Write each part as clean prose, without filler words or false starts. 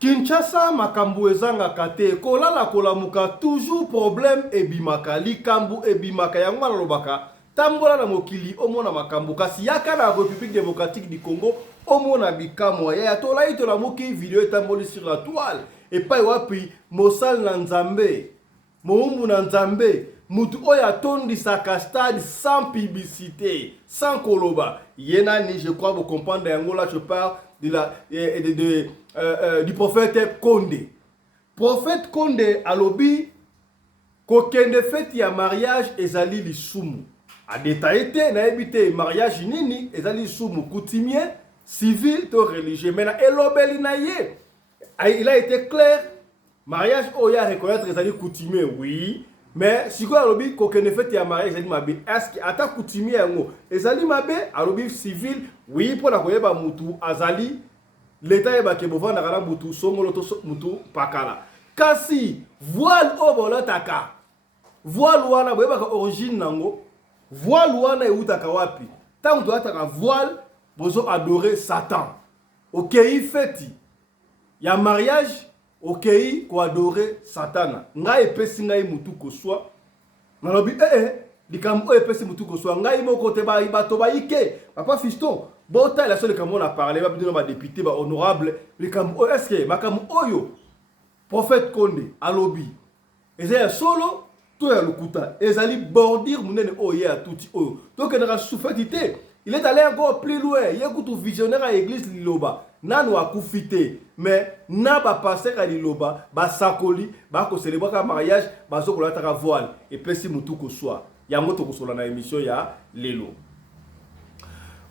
Kinshasa makambu ezanga kate kolala kolamuka toujours problème ebimaka likambu ebimaka yango na lobaka tambola na mokili omona makambu kasi yaka na République démocratique du Congo omona bikamwa ya tola ito la moki vidéo etamboli sur la toile et pas wapi mosal na nzambe moumbu na nzambe mutu oya tondi sa castade sans publicité sans koloba yena ni je crois vous comprendre yango là je parle du prophète Condé. Prophète Condé alobi kokende fête ya mariage ezali lisumu. A détaillé na ebité mariage nini ezali lisumu coutumier, civil to religieux. Maintenant elobeli na ye. Il a été clair. Mariage oya reconnaître ezali coutumier oui. Mais si quoi alobi kokende fête ya mariage ezali mabe. Est-ce que ata coutumier yango ezali mabe alobi civil oui pour la koyeba mutu azali l'état est baké bovan na kana mutu songolo to mutu pakala. Kasi voile obola taka. Voile wana boyeba ka origine nango. Voile wana eutaka wapi. Tant to ataka voile bozo adorer Satan. Okei feti ya mariage okei ko adorer Satan. Ngai epesi ngai mutu ko swa. Na lobi likambo epesi mutu ko swa ngai moko te ba bato ba ike. Papa Fiston Bota la seule comme on a parlé, va député, va honorable, est-ce que Makamu Oyo, prophète Condé, Alobi, et c'est solo, tout est le kuta, et zali bordir mounen oye à tout oyo. Donc il a souffrité. Il est allé encore plus loin. Il y a un visionnaire à l'église Liloba. Nanu a koufité, mais n'a pas passé à Liloba, ba sakoli, ba ko célébrer un mariage, ba so ko la taka voile, et puis si mutu ko soit. Ya moto ko sola na émission ya lelo.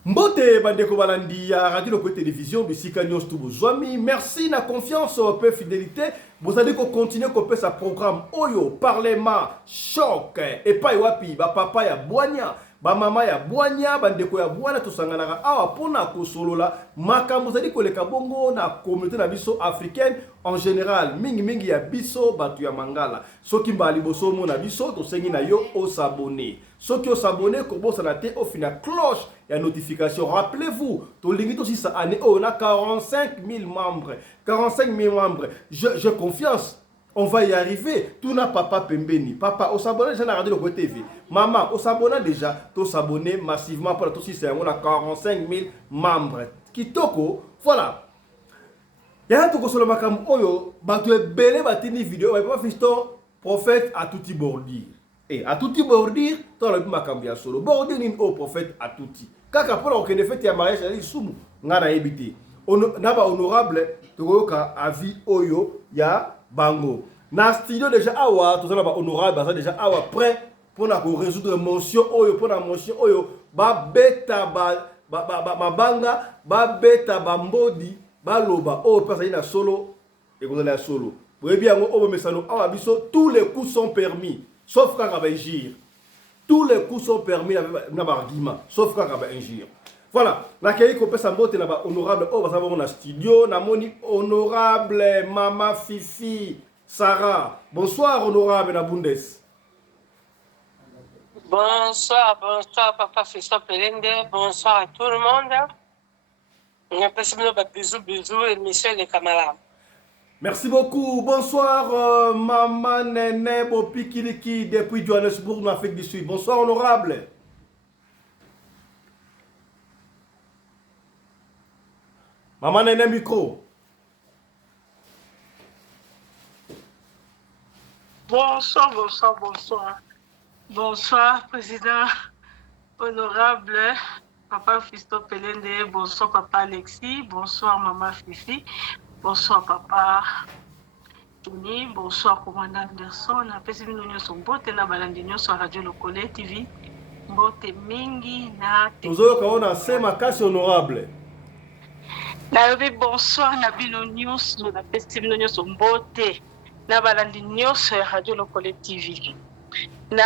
Mbote bandeko balandi ya radio Lokoé télévision bisika nyos tubu zwami merci na confiance peu fidélité vous allez continuer à sa programme oyo parlement choc et pas wapi ba papa ya boanya ba mama ya boanya bandeko ya boanya tosanganaka awa pona ko solola makambo zali koleka bongo na communauté na biso africaine en général mingi ya biso batu ya mangala soki mbali boso mo na biso to sengi na yo o s'abonner soki o s'abonner ko bosa na te o fina cloche ya notification rappelez-vous to lingi to si sa année on a 45 000 membres 45 000 membres je confiance on va y arriver. Tout n'a papa pembeni. Papa, on s'abonne déjà à la radio Lokoé TV. Maman, on s'abonne déjà. Tu s'abonner massivement pour tout système. On a 45 000 membres. Kitoko, voilà. Il y a un truc sur le makam oyo. Tu es belé batini vidéo. Mais pas fiston, prophète à touti bordir. Et à touti bordir, tu as le makam bien solo. Bordir ni au prophète à touti. Kaka pour la okene fête ya mariage, il y a sumu. Ngana ebité. Naba honorable, tu vois avis oyo ya bango. Na studio déjà awa, tout ça là honorable, ça déjà awa prêt pour na ko résoudre mention oyo pour na mention oyo ba beta ba banga ba beta ba mbodi ba loba o pesa ina solo et qu'on a solo. Vous bien o mesano awa biso tous les coups sont permis sauf quand va injure. Tous les coups sont permis na ba argument sauf quand va injure. Voilà, la kei ko pesa mbote na ba honorable o ba savon na studio na moni honorable mama Fifi Sarah. Bonsoir honorable na Bundes. Bonsoir papa Fiston Pelende, bonsoir à tout le monde. On a passé bisous et Michel les camarades. Merci beaucoup. Bonsoir maman Nene Bopikiliki depuis Johannesburg en Afrique du Sud. Bonsoir honorable. Maman Nene micro. Bonsoir. Bonsoir, président honorable, papa Fiston Pelende, bonsoir papa Alexis, bonsoir maman Fifi, bonsoir papa Tony, bonsoir commandant Anderson, na pesi minonyo son bote na balandinyo sur radio Lokoé TV, bote mingi na Tozo kaona sema kasi honorable. Nalobi bonsoir na bino news na pesi minonyo son bote na balandinyo sur radio Lokoé TV. Na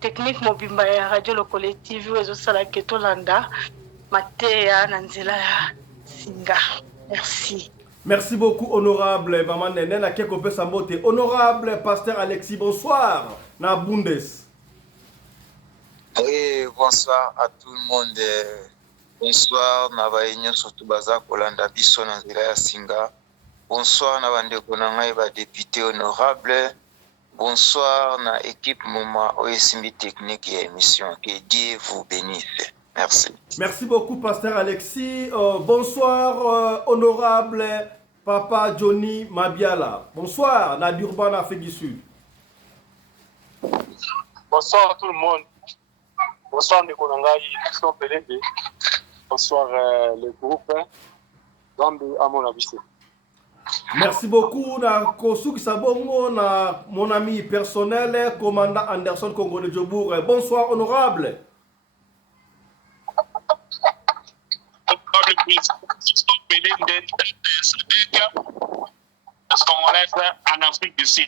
technique mobimba ya radio Lokoé TV ezo sala keto landa mateya na nzela ya singa. Merci. Merci beaucoup honorable maman Nene na keko pesa mbote. Honorable pasteur Alexis bonsoir na Bundes. Oui, bonsoir à tout le monde. Bonsoir na baïnyo surtout baza kolanda biso na nzela ya singa. Bonsoir na bandeko na ngai ba député honorable. Bonsoir na équipe Moma OSMI technique et émission. Que Dieu vous bénisse. Merci. Merci beaucoup, Pasteur Alexis. Bonsoir, honorable Papa Johnny Mabiala. Bonsoir, na Durban, Afrique du Sud. Bonsoir à tout le monde. Bonsoir, Nikonangaï, Christian Pelende. Bonsoir, le groupe. Gambi à mon avis. Merci beaucoup, na Kosouk Sabongo, na mon ami personnel, commandant Anderson Congo de Djobour. Bonsoir, honorable. Congolaise en Afrique du Sud.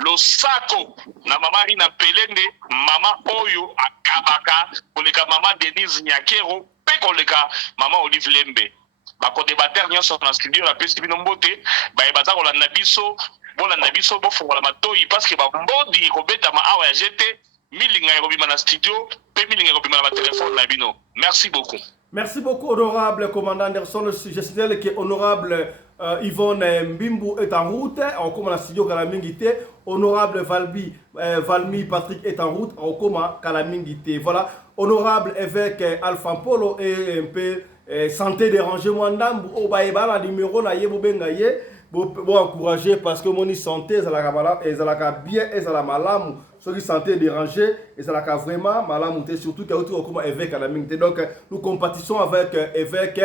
Le sako na mama Rina Pelende, mama Oyo Akabaka, koleka mama Denise Nyakero, pe koleka mama Olive Lembe. Ba ko débatteur nyonso na studio la pesi bino mbote, ba ebata ko landa biso, bo landa biso bo fongola matoyi parce que ba mbodi ko beta ma awa ya jete, milinga ya kobima na studio, pe milinga ya kobima na téléphone na bino. Merci beaucoup. Merci beaucoup, honorable commandant Anderson. Je signale que honorable Yvonne Mbimbu est en route. On commence à studio Kalamingité. Honorable Valmy Patrick est en route. On commence à Kalamingité. Voilà. Honorable évêque Alpha Polo est un peu santé dérangée. Moi, on va la numéro na yebo bengaye. Bon encourager parce que mon santé, ça la bien et ça la malade. Ceux qui santé dérangée et ça la vraiment malade. Surtout qu'il y a autre comme évêque à la minute. Donc nous compatissons avec évêque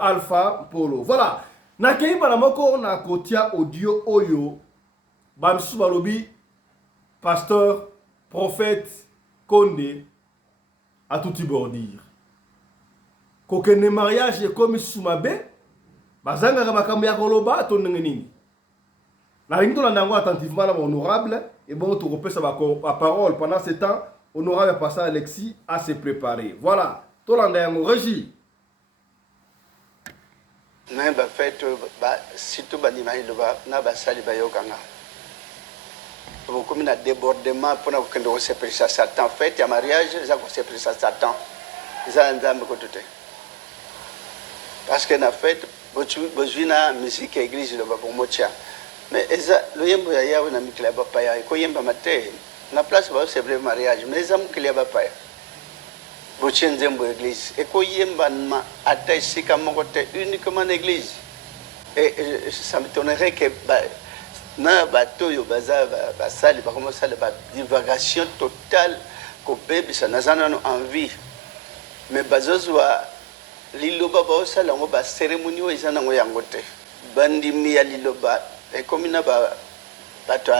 Alpha Polo. Voilà. Nakei balamoko na kotia audio oyo. Bamsu balobi pasteur prophète Condé à tout bordir. Kokene mariage comme Soumabe. Bazanga makambo ya koloba to nini. Na ringi to landango attentivement la honorable et bon tu repères sa parole pendant ce temps honorable pasteur Alexis à se préparer. Voilà, to landango régie. Na ba fait ba surtout ba dimani do ba na ba sali ba yokanga. Bon comme na débordement pour na ko kendo se prisa Satan fait ya mariage za ko se prisa Satan. Za nzambe ko tuté. Parce que na fait besoin na musique église le ba pour motia. Mais eza lo yembo ya yawe na mikla ba pa ya ko yemba mate na place ba c'est vrai mariage mais eza mukile ba pa ya. Bochenzembo église et ko yemba ma ata sika mokote uniquement l'église et ça m'étonnerait que na bato yo baza ba sali ba comme ça ba divagation totale ko bébé ça nazana envie mais bazozwa liloba ba sala ngo ba cérémonie o izana ngo yangote bandimi ya liloba et comme na ba bato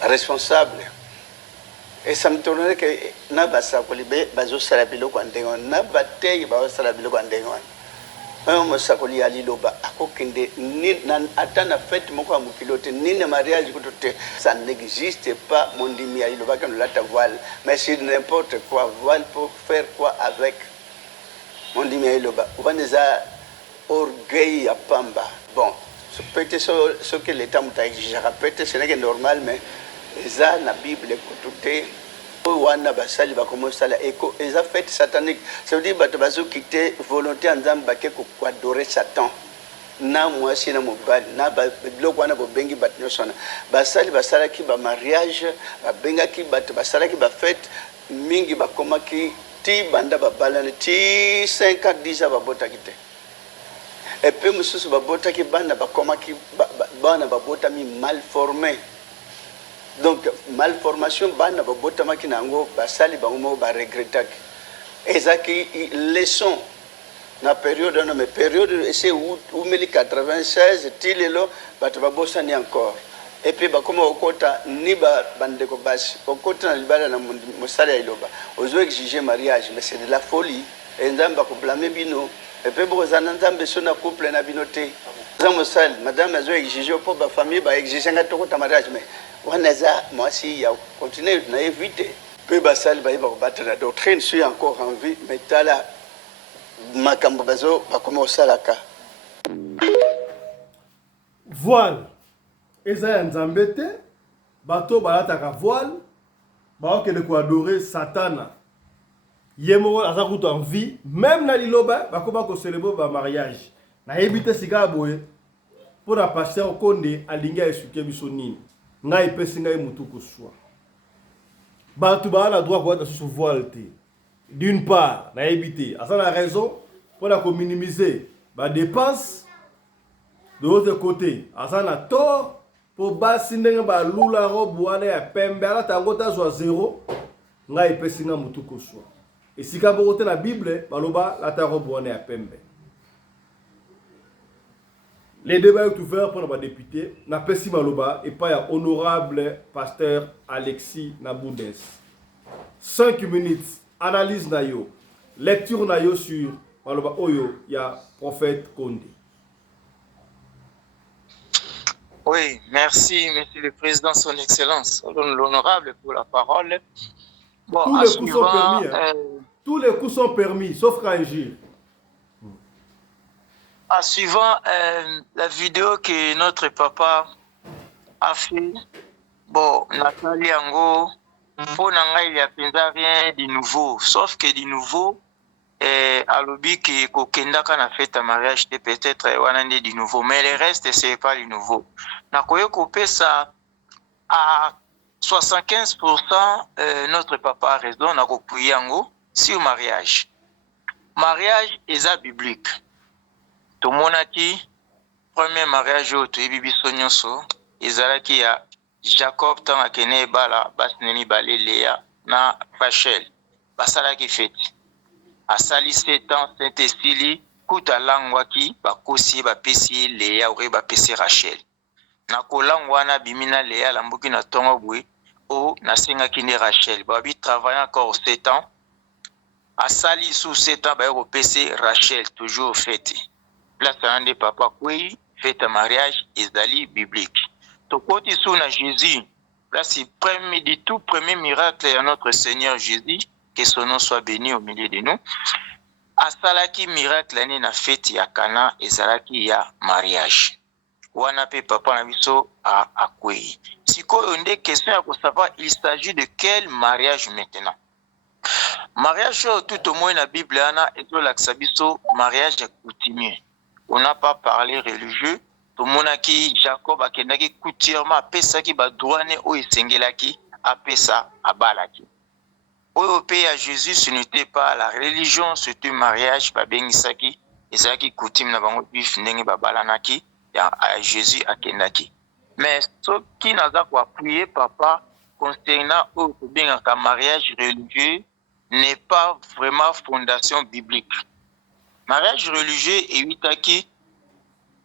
responsable. Et ça me tournerait que na basa kolibe bazo salabilo kwandengon na batei ba salabilo kwandengon un mosakoli ali loba akokende ni nan atana fête moko amukilote ni na mariage kotote ça n'existe pas mon dimi ali loba quand la voile mais c'est n'importe quoi voile pour faire quoi avec mon dimi ali loba ubaneza orgueil à pamba bon peut-être ce que l'état m'a exigé peut-être ce n'est normal mais eza na Bible kotote wana basali ba comment ça la éco eza fait satanique ça veut dire bato bazo quitter volonté nzambe ba ke ko adorer Satan na mwasi na mobali na ba biloko wana bo bengi bato nyosona basali basala ki ba mariage ba benga ki bato basala ki ba fête mingi ba koma ki ti banda ba balane ti 5 ans 10 ans ba bota kite et puis mususu ba bota ki banda ba koma ki bana ba bota mi mal formé. Donc malformation bana ba botama kinango basali bango ba regrettaki ezaki leçon na période na mais période c'est août 1996 tilelo bato ba bosani encore et puis ba koma okota ni ba bandeko basi okota na libala na mosala iloba ozo exiger mariage mais c'est de la folie et nzamba ko blâmer bino et puis bozana nzambe sona couple na binote zamosal madame azo exiger pour ba famille ba exiger ngato ko mariage mais Wanaza, moi si il y a continué à éviter. Peu basal va y battre la doctrine, je suis encore en vie, mais tala makambazo va commencer à la cas. Voile. Eza nzambete, bato balataka voile, ba ke de ko adorer Satan. Yemo azakuto en vie, même na liloba, ba ko célébrer ba mariage. nayebi te sika boye pour la pasteur Konde alingi esuke biso nini ngai pesi ngai mutu kuswa bato bana droit kwa sur voile te d'une part nayebi te asa la raison pour la minimiser ba dépense de l'autre côté asa na tort pour basi ndenge ba lula robe wana ya pembe ala tango ta zo zéro ngai pesi ngai mutu kuswa esika bokote na Bible baloba la ta robe wana ya pembe. Les débats sont ouverts pour nos députés. Na pesi maloba et pas ya honorable pasteur Alexis Naboudes. 5 minutes analyse na yo, lecture na yo sur maloba oyo ya prophète Konde. Oui, merci Monsieur le Président, Son Excellence, l'honorable pour la parole. Bon, tous les coups sont permis. Tous les coups sont permis, sauf quand injure. En suivant la vidéo que notre papa a fait, bon, Nathalie Ango, pour Nanga, il n'y a rien de nouveau, sauf que de nouveau, à l'obi que Kokenda quand a fait un mariage, peut-être de nouveau, mais le reste, ce n'est pas de nouveau. Nakoyo Kopé, ça, à 75%, notre papa a raison, Nakopuyi Ango, sur le mariage. Mariage est biblique. Tomonaki premier mariage au Bibi Sonyoso ezalaki ya Jacob tant akene bala basneni balé Léa na Rachel basalaki fete asali 7 ans Saint-Estili kuta langwaki bakosi bapesi Léa ore bapesi Rachel na kolangwa na bimina Léa lambuki na tongo bwe o nasengaki ne Rachel babi travailler encore 7 ans asali sous 7 ans ba repesi Rachel toujours fete. Place de papa Kouei, fait un mariage ezali biblique. To côté sous na Jésus, place premier du tout premier miracle à notre Seigneur Jésus, que son nom soit béni au milieu de nous. Asalaki miracle l'année na fête ya Cana ezalaki ya mariage. Wana pe papa na biso a Kouei. Siko onde question à savoir il s'agit de quel mariage maintenant? Mariage tout au moins la Bible ana et to laksabiso mariage coutumier. On n'a pas parlé religieux. Tout le monde qui Jacob a kendaki coutumièrement apesa ki ba douane o esengelaki apesa abalaki. Au pays à Jésus ce n'était pas la religion, c'était mariage ba bengisaki ezaki coutume na bango bif ndenge ba balanaki ya Jésus a kendaki. Mais ce qui n'a pas appuyé papa concernant au bengaka mariage religieux n'est pas vraiment fondation biblique. Mariage religieux et uitaki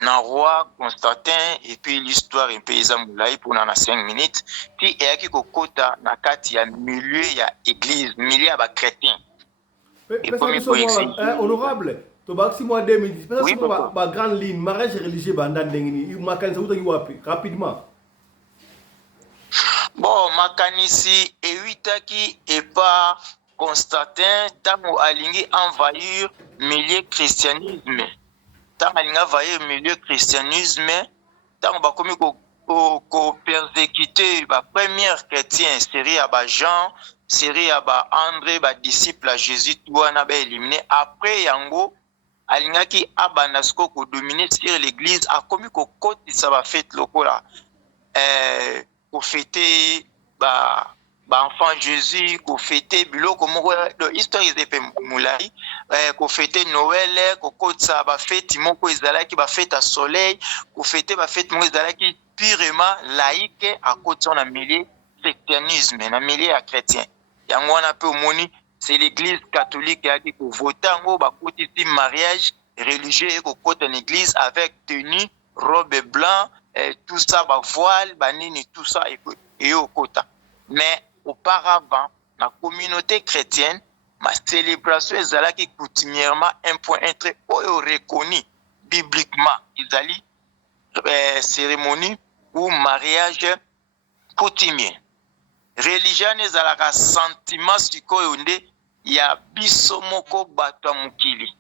na roi Constantin et puis l'histoire un peu ezamulai pour na 5 minutes puis eyaki kokota na kati ya milieu ya église milieu ya ba chrétien et honorable to baxi moi 2010 parce que ba grande ligne mariage religieux banda ndengini makanisa utaki wapi rapidement. Bon makanisi eyitaki et pas Constantin tango alingi envahir milieu christianisme tant alingi envahir milieu christianisme tant bakomi ko persécuter ba première chrétien série à ba Jean série à ba André ba disciple à Jésus touana ba éliminé après yango alingaki abanasko ko dominer sur l'église akomi ko kotisa ba fête lokola ko fêter ba enfant Jésus, ko fêter biloko moko de histoire ezepe mulai, ko fêter Noël, ko kotsa ba fête moko ezalaki ba fête à soleil, ko fêter ba fête moko ezalaki purement laïque à côté na milieu sectanisme na milieu à chrétien. Yango wana pe omoni c'est l'église catholique qui ko voter ngo ba kotisi mariage religieux ko kota na église avec tenue, robe blanc, tout ça ba voile, ba nini tout ça et au kota. Mais auparavant, la communauté chrétienne, ma célébration est coutumièrement un point très reconnu bibliquement. Ils allaient cérémonie ou mariage coutumier. Religion est un sentiment sikoyonde ya biso moko bato mukili.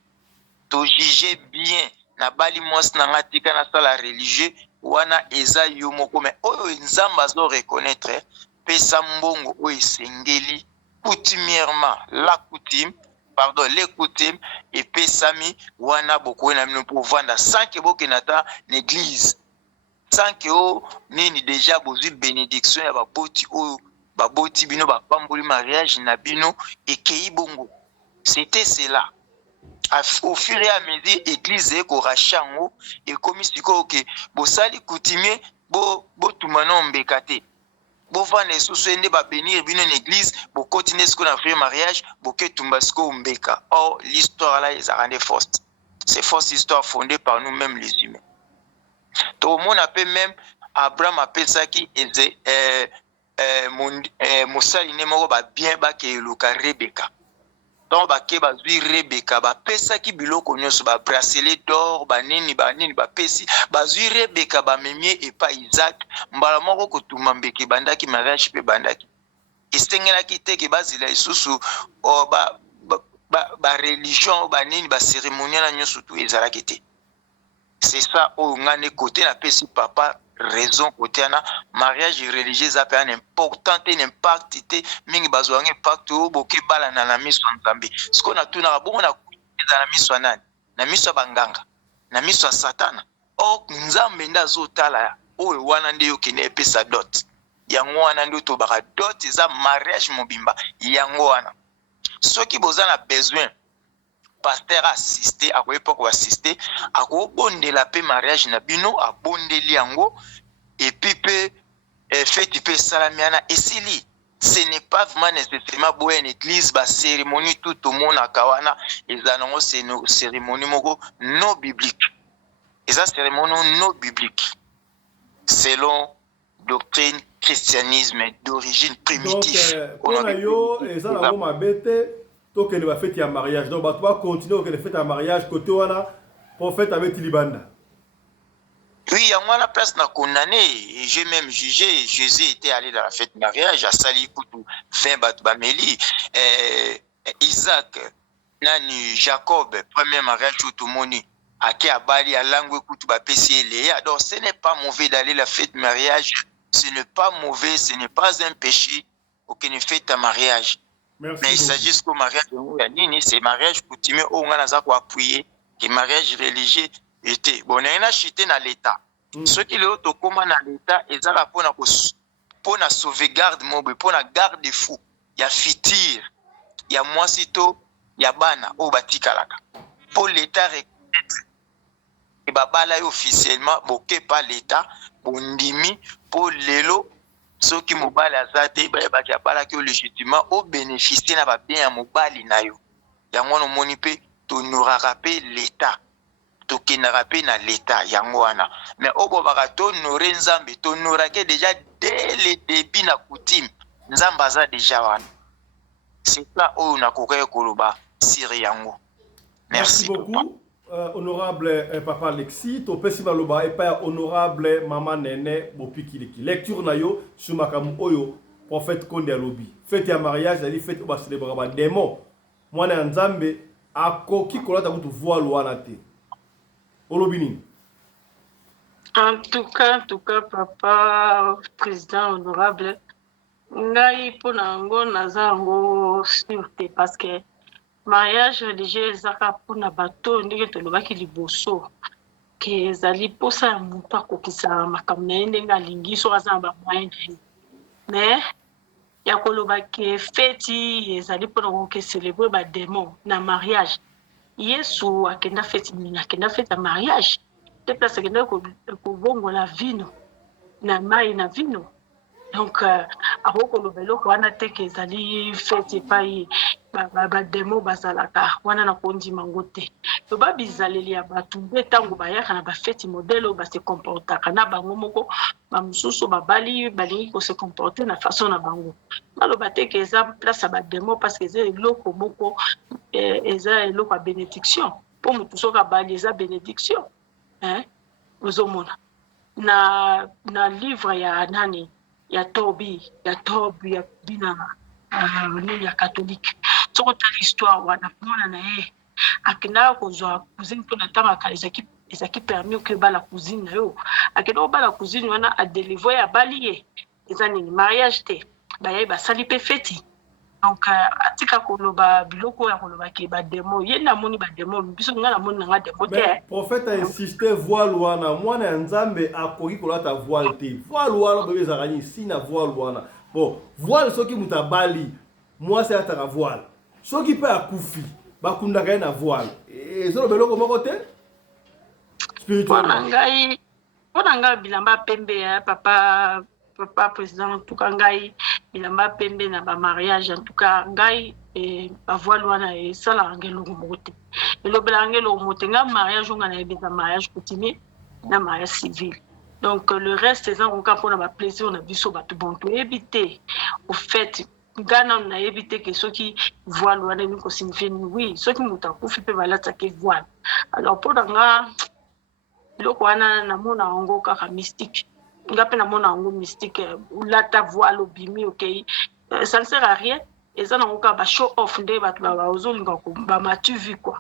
To juger bien na bali mos na ngatika na sala religieux wana eza yo moko mais oyo nzamba zo reconnaître pesa mbongo o esengeli coutumièrement la coutume pardon, les coutumes et pesami wana beaucoup na mino pour vendre sans que boke nata l'église sans que o nini déjà bozu bénédiction ya baboti bino bapamboli mariage na bino et kei bongo. C'était cela. Au fur et à mesure église eko rachango et comme siko que bosali coutumier bo tumano mbekate bo vane susende ba bénir bino en église bo continuer ce qu'on a fait mariage bo ke tumbasko mbeka. Or l'histoire là ils a rendu fausse. C'est fausse histoire fondée par nous-mêmes les humains. Tout le monde appelle même Abraham appelle ça qui est Moussali moko ba bien ba ke luka Rebecca. Donc ba ke ba zui Rebecca ba pesa ki biloko nyonso ba bracelet d'or ba nini ba pesi ba zui Rebecca ba memie et pas Isaac mbala moko kotuma mbeke bandaki mariage pe bandaki. Istengela ki te ke bazila isusu o ba religion ba nini ba cérémonie na nyonso tu ezala ki te. C'est ça au ngane côté na pesi papa raison côté na mariage religieux ça peut un important et impact mingi bazwange impact o boke bala na miso nzambe ce qu'on a tout na bongo na kuiza na miso nani na miso banganga na miso satana o nzambe ndazo tala o wana nde yokene pesa dot yango wana ndo to baka dot za mariage mobimba yango wana soki bozana besoin pasteur assisté à l'époque assister à bonde la paix mariage na bino a bonde liango et puis peut fait peut salamiana et sili ce n'est pas vraiment nécessairement pour une église ba cérémonie tout au monde à kawana et zanongo c'est une cérémonie moko non biblique et ça cérémonie non biblique selon doctrine christianisme d'origine primitive. Donc on a yo et ça la ma bête donc elle va fêter un mariage donc tu vas continuer que fête un mariage côté wana prophète avec Libanda. Oui, il y a moi la place na condamné et j'ai même jugé Jésus était allé dans la fête de mariage à Sali Kutu 20 bat bameli Isaac nani Jacob premier mariage tout le monde à qui a bali à langue Kutu ba pesi Léa. Donc ce n'est pas mauvais d'aller la fête de mariage, ce n'est pas mauvais, ce n'est pas un péché aucune fête à mariage. Merci. Mais il s'agit de mariage c'est mariage coutumier où on a quoi appuyer que mariage religieux était bon on a chité dans l'état ceux qui le auto comment dans l'état ils ont pour na sauvegarde mobile pour na garde fou il y a fitir il y a moisito il y a bana au batikalaka pour l'état reconnaître et babala officiellement boké par l'état bondimi pour lelo ceux qui mobile azate ba ki abala ki légitimement au bénéficier na ba bien mobile na yo yango no moni pe to nora rappeler l'état to kinara pe na l'état yango wana mais obo baka to nore nzambe to nora ke déjà dès le début na coutume nzamba za déjà wana c'est ça o na kokoya koloba siri yango. Merci beaucoup. Honorable papa Alexis, to pesi baloba et pas honorable maman Nene Bopikiliki. Lecture na yo sur makamu oyo prophète Konde alobi. Fête ya mariage ali fête ba célébrer ba démon. Mwana nzambe akoki kolata kutu voile wana te. Olobini. En tout cas, papa président honorable, ngai pona ngo nazango sûreté parce que mariage religieux ezaka mpona bato ndenge tolobaki liboso ke ezali mposa ya moto akokisa makambo na ye ndenge alingi so aza na bamoyen na ye mais ya koloba ke feti ezali mpona koke célébrer badémon na mariage yesu akenda feti nini akenda feti ya mariage te place akenda kobongola vino na mai na vino donc akokoloba eloko wana te ke ezali feti epai bademo bazalaka wana na kondima ngo te loba bizaleli ya bato mpe ntango bayaka na bafeti modele oyo base comportaka na bango moko bamosusu babali balingi kose comporte na façon na bango naloba te ke eza place ya bademo parce que eza eloko moko eza eloko ya bénédiction mpo motu soki abali eza bénédiction ozomona na livre ya nani ya tobi ya bina nini ya catholique soko ta l'histoire wana mona na ye akenda kozwa cousine to na tanga ka ezaki permis que bala cousine na yo akenda bala cousine wana a délivrer ya bali ye eza nini mariage te ba ye ba sali pe feti Donc atika koloba biloko ya koloba ke ba demo ye na moni ba demo biso nga na moni nga demo te. Mais prophète a insisté voile wana mwana ya nzambe akoki kolata voile te. Voile wana bebe zakani si na voile wana. Bon, voile soki mutabali moi c'est ataka voile. Soki pe akufi bakundaka na voile. Et ça le beloko moko te. Spirituellement. Pona ngai bilamba pembe ya papa président en tout cas ngai bilamba pembe na ba mariage en tout cas ngai ba voile wana e sala ngelo mote elobela ngelo mote nga mariage nga na ebeza mariage coutumier na mariage civil donc le reste les gens quand on a ba plaisir on a biso ba tout bon to éviter au fait ngana na éviter que ceux qui voile wana ni ko signifie oui ceux qui muta ku fi pe balata ke voile alors pour nga loko wana na mona ngo kaka mystique ngape na mona ngo mystique ulata voile obimi okay ça ne sert à rien et ça na ngoka ba show off nde ba ozolinga ko ba matu vu quoi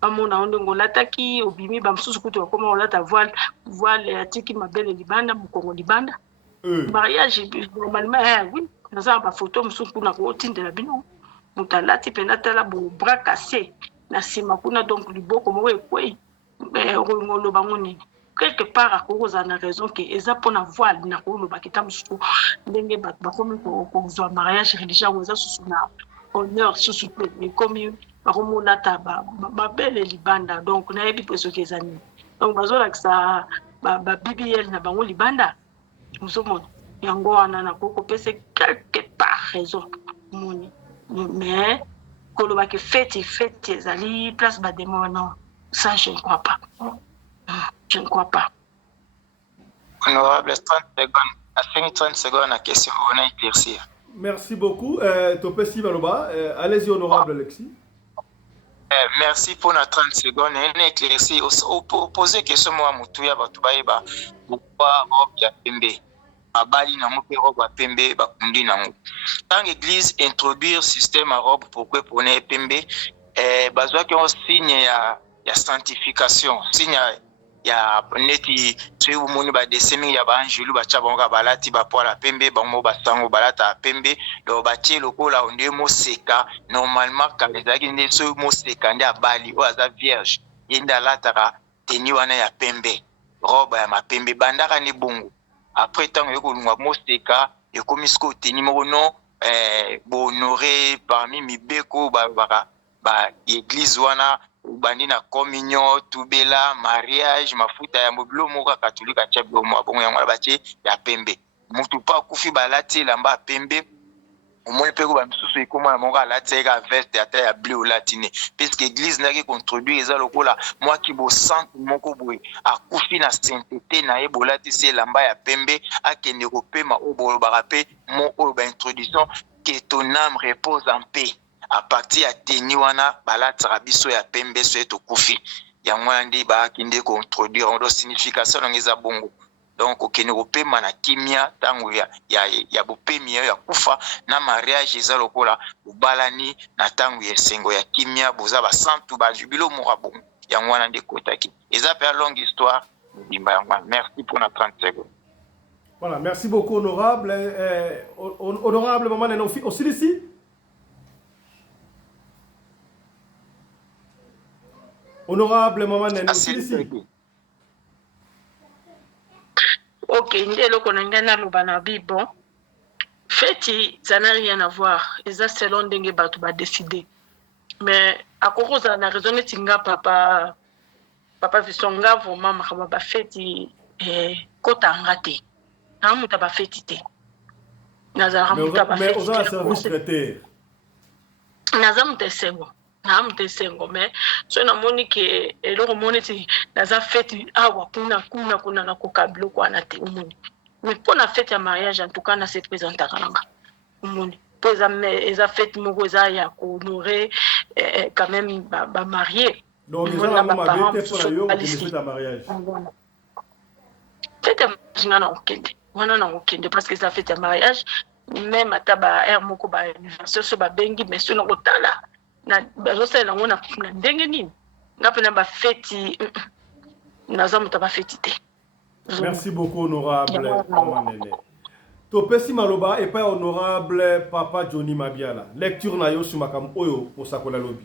ba mona ngo lataki obimi ba msusu kutu bakoma ulata voile atiki mabele libanda mukongo libanda mariage normalement oui na ça ba photo msusu kuna ko tindela bino mutalati pena tala bo bras cassé na sima kuna donc liboko mo ekwei ngolo bangoni quelque part à cause de la raison que eza pona voile na ko ba kita mususu ndenge ba komi ko zo mariage religieux ou eza susu na honneur susu pe mais comme ba komo lata ba belle libanda donc na yebi peso ke zani donc bazola que ça ba BBL na bango libanda musomo yango wana na ko pese quelque part raison moni mais ko lo ba ke fête ezali place ba demo non ça je ne crois pas. Je ne crois pas. Honorable, 30 secondes. À 30 secondes, la question, on a éclaircir. Merci beaucoup. Topesi Maloba. Allez-y, honorable Alexis. Merci pour la 30 secondes. On a éclairci. Pour poser question, moi, Moutouya, Batoubaïba, pourquoi robe ya pembe? Abali na mope robe ya pembe, bakundi na mou. Quand l'église introduire système à robe, pourquoi pour ne pembe? Bazwa qui ont signe ya sanctification, signe ya neti tu moni ba desemi ya ba anjelu ba chabonga balati ba poala pembe bango ba sango balata pembe do ba tie lokola onde mo seka normalement quand les aki ne so mo seka nda bali o aza vierge yenda lataka teni wana ya pembe roba ya mapembe bandaka ni bongo après tant yoko lungwa mo seka ekomisko teni mo no bo honoré parmi mibeko ba église wana bandi na communion tubela mariage mafuta ya mobilo moka katolika chabio mo bongo yango batie ya pembe mutu pa kufi balati lamba pembe omoni pe ko ba misusu ekoma na moka lati ka veste ata ya bleu latine puisque église na ki contribuer eza lokola moi ki bo sant moko boye akufi na sainteté na ye bolati se lamba ya pembe akende ko pema obolo barape mo o ba introduction que ton âme repose en paix. À partir de Teniwana, balatara biso ya pembe so eto kufi. Ya mwandi ba kinde ko introduire on do signification ngeza bongo. Donc okene ko pema na kimia tango ya bopemi ya kufa na mariage eza lokola ubalani na tango ya sengo ya kimia boza ba santu ba jubilo mo bongo. Ya mwana de kotaki. Eza pe longue histoire dimba ya mwana. Merci pour la 30 secondes. Voilà, merci beaucoup honorable honorable maman Neno aussi ici. Honorable maman Neno ici. Ok, ndelo konanga na lobana bon. Feti ça n'a rien à voir. Et ça selon ndenge batu ba décider. Mais à cause de la raison tinga papa visonga vraiment makaba ba feti kota ngate. Na muta ba feti te. Nazara muta ba feti. Mais on a un service traiteur. Nazara muta sengo. Na muta sengo mais so na moni ke eloko moni ti naza feti awa kuna na kokablo kwa na te umoni. Mais pour la fête ya mariage en tout cas na se présenter kananga. Umoni. Pour eza fête moko eza ya ko honorer quand même ba marié. Donc ils ont la maman bête pour la yo pour fête ya mariage. Fête ya mariage na okende. Wana na okende parce que ça fête ya mariage même ata ba air moko ba anniversaire so ba bengi mais so na kotala na bazosala ngo na ndenge nini ngape na ba fête na zamu ta ba fête te. Merci beaucoup honorable maman Nene. Topesi maloba et pas honorable Papa Johnny Mabiala. Lecture na yo sur makam oyo pour sakola lobby.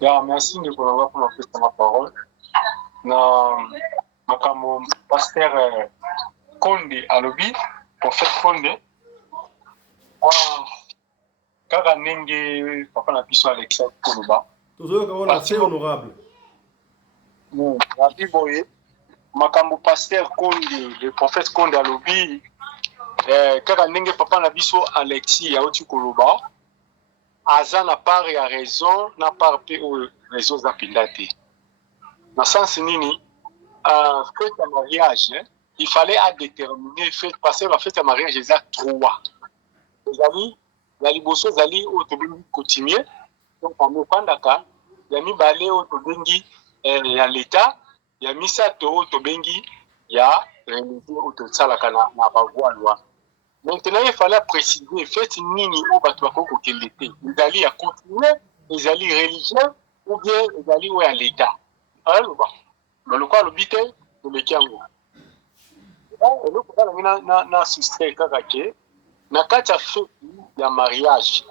Ya, merci de pour ma parole. Na makamo pasteur Konde alobi, prophète Konde. Kaka nenge papa na biso Alexa Koloba. Tozo ka wona c'est honorable. Non, la Bible makambo pasteur Konde, le prophète Konde alobi, kaka nenge papa na biso Alexis Yaoti Koloba. Aza na part ya raison, na part pe o raison za pindate. Na sens nini, fête de mariage, il fallait à déterminer fête parce que la fête de mariage est à 3. Les amis, la liboso zali au tobengi coutumier, donc en mopandaka, ya mi balé au tobengi ya l'état, ya misato au tobengi ya religieux au tsalaka na bavoilwa. Maintenant, il fallait préciser, faites nini au batouako kokelete. Ils allaient à continuer, ils allaient religieux, ou bien ils allaient à l'état. Alors, le quoi l'obité de l'Ekiango. Et le quoi na soustrait kakake, na katia fête de mariage,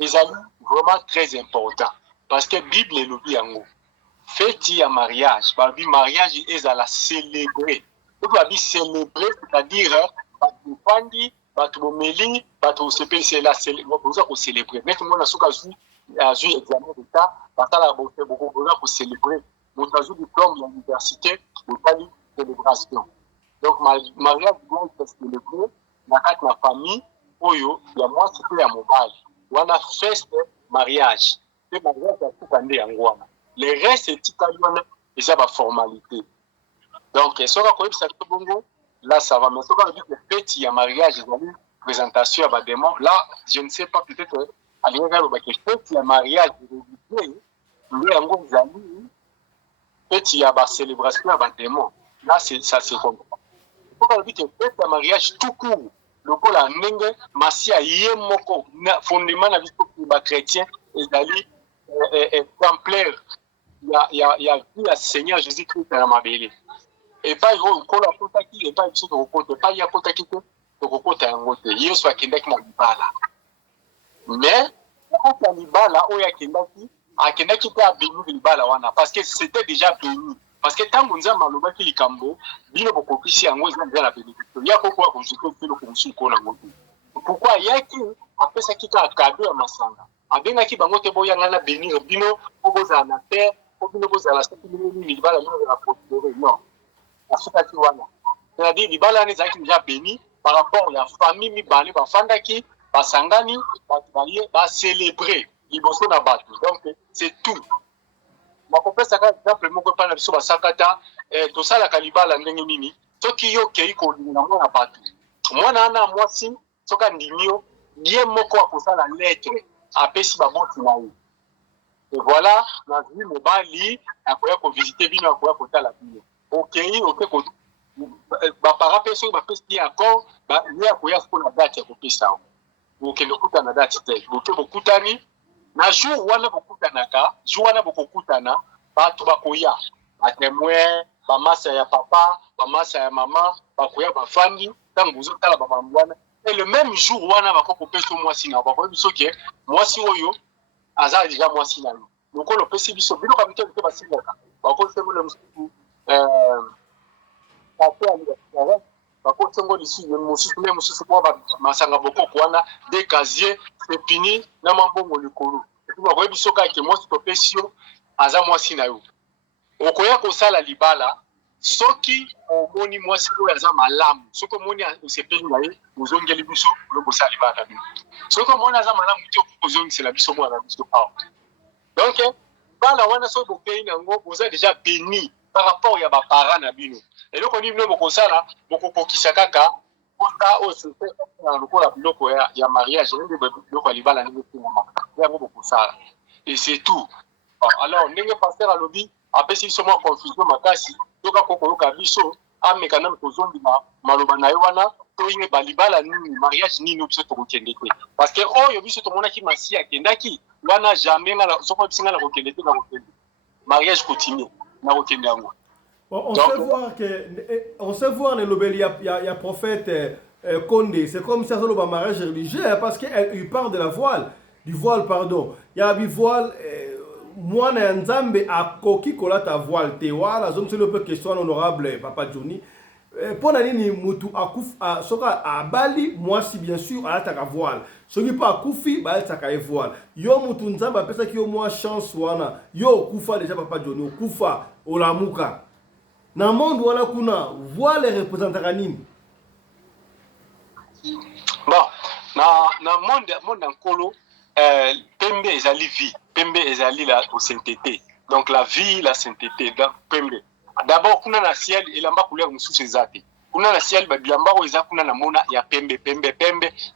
ils allaient vraiment très important. Parce que Bible est l'obi yango. Fête de mariage, le mariage est à la célébrer. Donc, la vie célébrer, c'est-à-dire, Bandi, Batmomeli, Batosepé, c'est la célébrer. Mais tout le monde a su examen d'État, Batala a beaucoup pour célébrer. Mon ajout diplôme de l'université, le pali célébration. Donc, mariage doit être célébré dans la famille, Oyo, il y a moi, c'est à Mobile. On a fête mariage. Le mariage, c'est tout année en Guana. Les restes, c'est tout année, et ça va formalité. Donc, ce qu'on a ça bongo, là, ça va. Mais ce qu'on a dit que fête, il y a mariage, il y a une présentation à Bademont. Là, je ne sais pas, peut-être, à l'égard de fête, il y a mariage, il y a un amis, fête, il y a une célébration à Bademont. Là, ça se comprend. Ce qu'on a dit que fête, il y a mariage tout court. Le coup, la nenge, Massia, Yemoko, fondement de la vie chrétien, et d'aller exemplaire. Il y a vu le Seigneur Jésus-Christ dans ma belle. Et pas il y a kotaki et pas il faut côté pas il y a kotaki to côté en côté Yesu akendaki na libala mais quand la libala o ya akendaki pe abenu libala wana parce que c'était déjà béni parce que tango nzamba lobaki likambo bino bokopisi yango za la bénédiction ya ko kwa kuzuko filo kumsuko na ngoto pourquoi yaki apesaki ka cadeau ya masanga abengaki bango te boyanga na bénir bino oboza na terre bino bozala sepimini libala bino la prospérer non. C'est-à-dire, les balles sont déjà bénis par rapport à la famille, les balles, les fandaki, les sangani, les célébrer, les bossons à battre. Donc, c'est tout. Ma compère, ça, exemple, mon copain, la sur Sakata, tout ça, la calibala, n'engini, ce qui est ok, qu'on a battu. Moi, nana, moi, si, ce qu'on dit mieux, bien, mon corps, pour ça, la lettre, à Pessi, ma bonne, et voilà, on a vu mon bali, après, qu'on visiter, bien, après, qu'on t'a la vie. Ok, par rapport à ce que je encore, il y a pour la date pour ça. Ok, le coup na date ok beaucoup tani na jour wana beaucoup tanaka, jour wana beaucoup kutana, ba to ba koya, ba témoin, ba massa ya papa, ba massa ya maman, ba koya ba famille, tango zo tala ba mwana. Et le même jour wana ba ko peso moi sina, ba ko biso ke moi si oyo aza déjà moi sina. Donc on peut se biso bino ka mito ba sina. Ba ko se mo le musu bakoki yango lisusu mosusu mwa masanga bokoko wana de casier pepini na mambongo likolo epuis bakoyebi soki ake mwasi topesi yo aza mwasi na yo okoya kosala libala soki omoni mwasi oyo aza malamu soki omoni osepeli na ye ozongeli biso okosala libala na bino soki omoni aza malamu te ozongisela biso mwana na biso awa donc bana wana soki bokei nango oza déjà béni par rapport ya baparent na bino eloko nini bino bokosala bokokokisa kaka ota oyo na lokola biloko ya mariage ndenge biloko ya libala ndenge yango bokosala et c'est tout. Alors ndenge pasteur alobi apesi biso mwa confusion makasi toka kokoyoka biso ameka na kozongima maloba na ye wana toyinge balibala nini mariage nini biso tokokende te parce que oyo biso tomonaki masi akendaki wana jamais ngala soko bisinga na kokende te na kokende mariage continue na kokende yango. On sait voir le Lobel, il y a prophète Condé, c'est comme si ça le mariage religieux, parce qu'il parle de la voile, du voile, pardon. Il y a du voile, moi, Nzambe a koki kola ta voile, te wala, donc c'est le peu question honorable, Papa Johnny. Pour nani mutu a soka a bali, moi si bien sûr, a ta voile. Ce qui pas koufi, ba ta voile. Yo mutu Nzambe a pesa ki yo moi chance wana. Yo kufa déjà Papa Johnny, kufa olamuka. Dans le monde où on a kuna voile représentera nini? Bon, dans le monde en colo, Pembe ezali vie, Pembe ezali la sainteté. Donc la vie, la sainteté, donc Pembe. D'abord, kuna na ciel et lamba couleur mususu ezate. Kuna na ciel ba bilamba o eza kuna na mona ya Pembe, Pembe.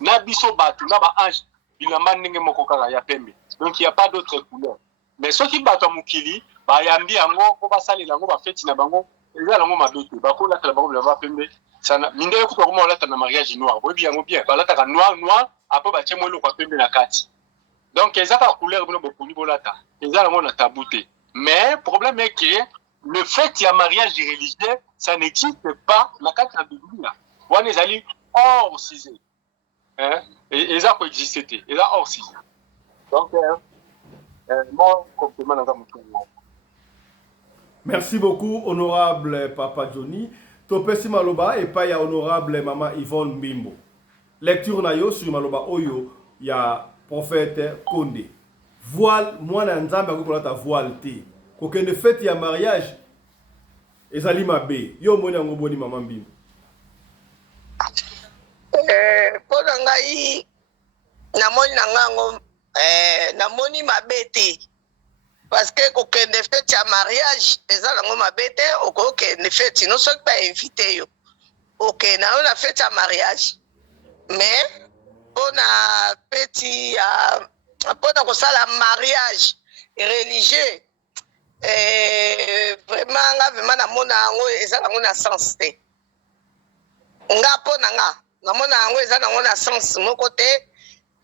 Na biso batu na ba ange bilamba ndenge moko kaka ya Pembe. Donc il y a pas d'autre couleur. Mais ceux qui battent mukili, ba yambi yango ko basali lango ba feti na bango. Eza lango madote ba ko la tala bango bilamba Pembe. Sana mindele ko comment la tana mariage noir. Bo biango bien. Ba la taka noir après ba tiemo lo kwa Pembe na kati. Donc eza ka couleur bono bo poni bolata. Eza lango na tabouté. Mais problème est que le fait qu'il y a mariage religieux, ça n'existe pas dans la Bible. On est allé hors cisé. Et ça peut exister. Et ça hors cisé. Donc, moi, complètement dans mon tour. Merci beaucoup, honorable Papa Johnny. Topesi Maloba et pas ya honorable Maman Yvonne Bimbo. Lecture na yo sur Maloba Oyo, il y a prophète Condé. Voile, moi, na nzambe akokola ta voile te. Kokende fête ya mariage ezali mabe yo moni yango boni Mama Mbimbo pona ngai namoni nango namoni mabe te parce que kokende fête ya mariage eza nango mabe te okokende fête non soki ba invité yo ok na la fête ya mariage mais pona petit pona kosala mariage religieux vraiment na mona yango eza nango na sens te nga po na nga na mona yango eza nango na sens moko te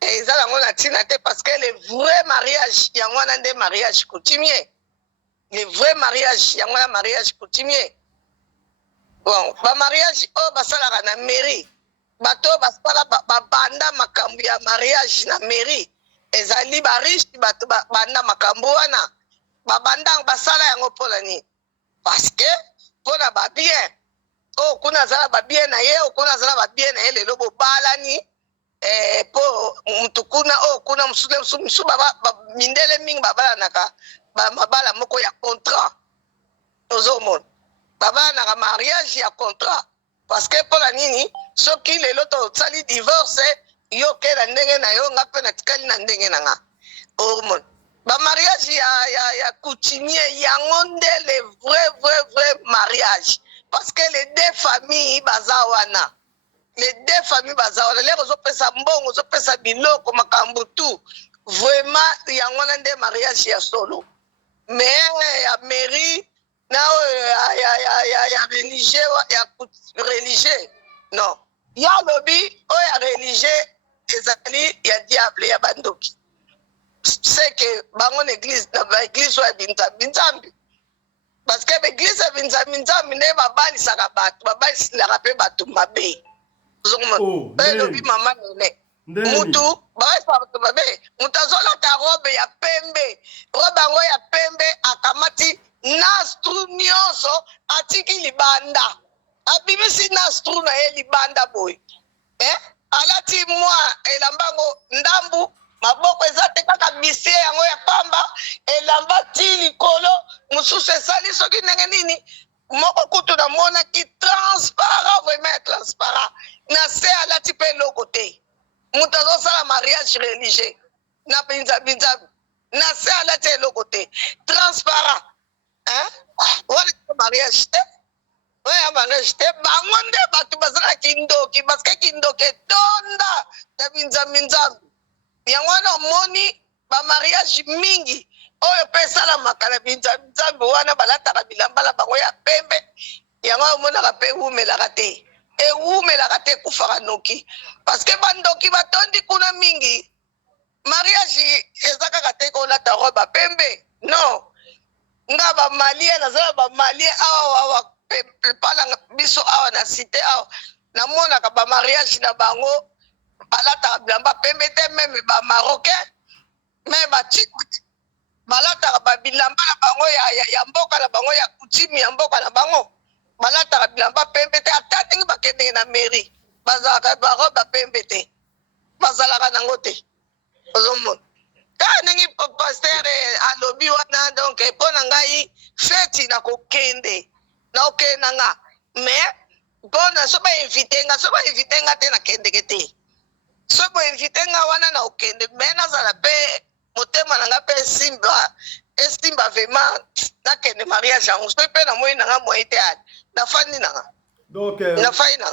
eza nango na ntina te parce que le vrai mariage yango wana nde mariage coutumier le vrai mariage yango wana mariage coutumier bon ba mariage oyo basalaka na mairie bato basala babanda makambo ya mariage na mairie ezali bariche bato banda makambo wana babandang basala yango mpona nini parce que mpona babien oyo kuna azala babien na ye okuna azala babien na ye lelo bobalani mpo mutu kuna oyo kuna mosusu mindele mingi babalanaka mabala moko ya contrat ozomona babalanaka mariage ya contrat parce que mpona nini soki lelo tosali divorce yo ke na ndenge na yo nga mpe natikali na ndenge na nga omona ba mariage ya coutumier yango nde le vrai mariage parce que les deux familles baza wana lero ozopesa mbongo ozopesa biloko makambo tu vraiment yango wana nde mariage ya solo mais ya mairie na ya religieux non ya lobi oyo ya religieux ezali ya diable ya bandoki c'est que bango na église na église oyo ya binzambi parce que l'église ya binzambi nde babalisaka bato babalisilaka mpe bato mabe ozomona elobi mama nene mutu babalisaka bato mabe mutu azolata robe ya pembe robe yango ya pembe akamati nastru nyonso atiki libanda abimisi nastru na ye libanda boye alati mwa elambango ndambu maboko eza te kaka bisie yango ya pamba elamba ti likolo mosusu esali soki ndenge nini moko kutu namonaki transparent vraiment transparent na se alati mpe eloko te moto azosala mariage religieux na binzabinzabi na se alati eloko te transparent wana mariage te oya mariage te bango nde bato bazala kindoki parce que kindoki etonda na binzabinzabi yango wana omoni bamariage mingi oyo mpe esalamaka na binzambi wana balataka bilamba na bango ya pembe yango omonaka mpe ewumelaka te ekufaka noki parce que bandoki batondi kuna mingi mariage eza kaka te kolata robe ya pembe non nga bamalien nazala bamalien awa palanga biso awa na cité awa namonaka ba mariage na bango balataka bilamba pembe te meme ba marocain me balataka babilamba na bango ya mboka na bango ya coutume ya mboka na bango balataka bilamba pembe te ata ndenge bakendenge na mairie bazalaka barobe pembe te bazalaka nango te ozomona kaka ndenge paster alobi wana donc mpo na ngai feti nakokende nga mais mpona so bainvite nga te nakendeke te so boinvite nga wana na okende me nazala mpe motema na nga mpe esimba vraiment nakende mariage yango so mpe namoi na nga moi te ali nafandi na nga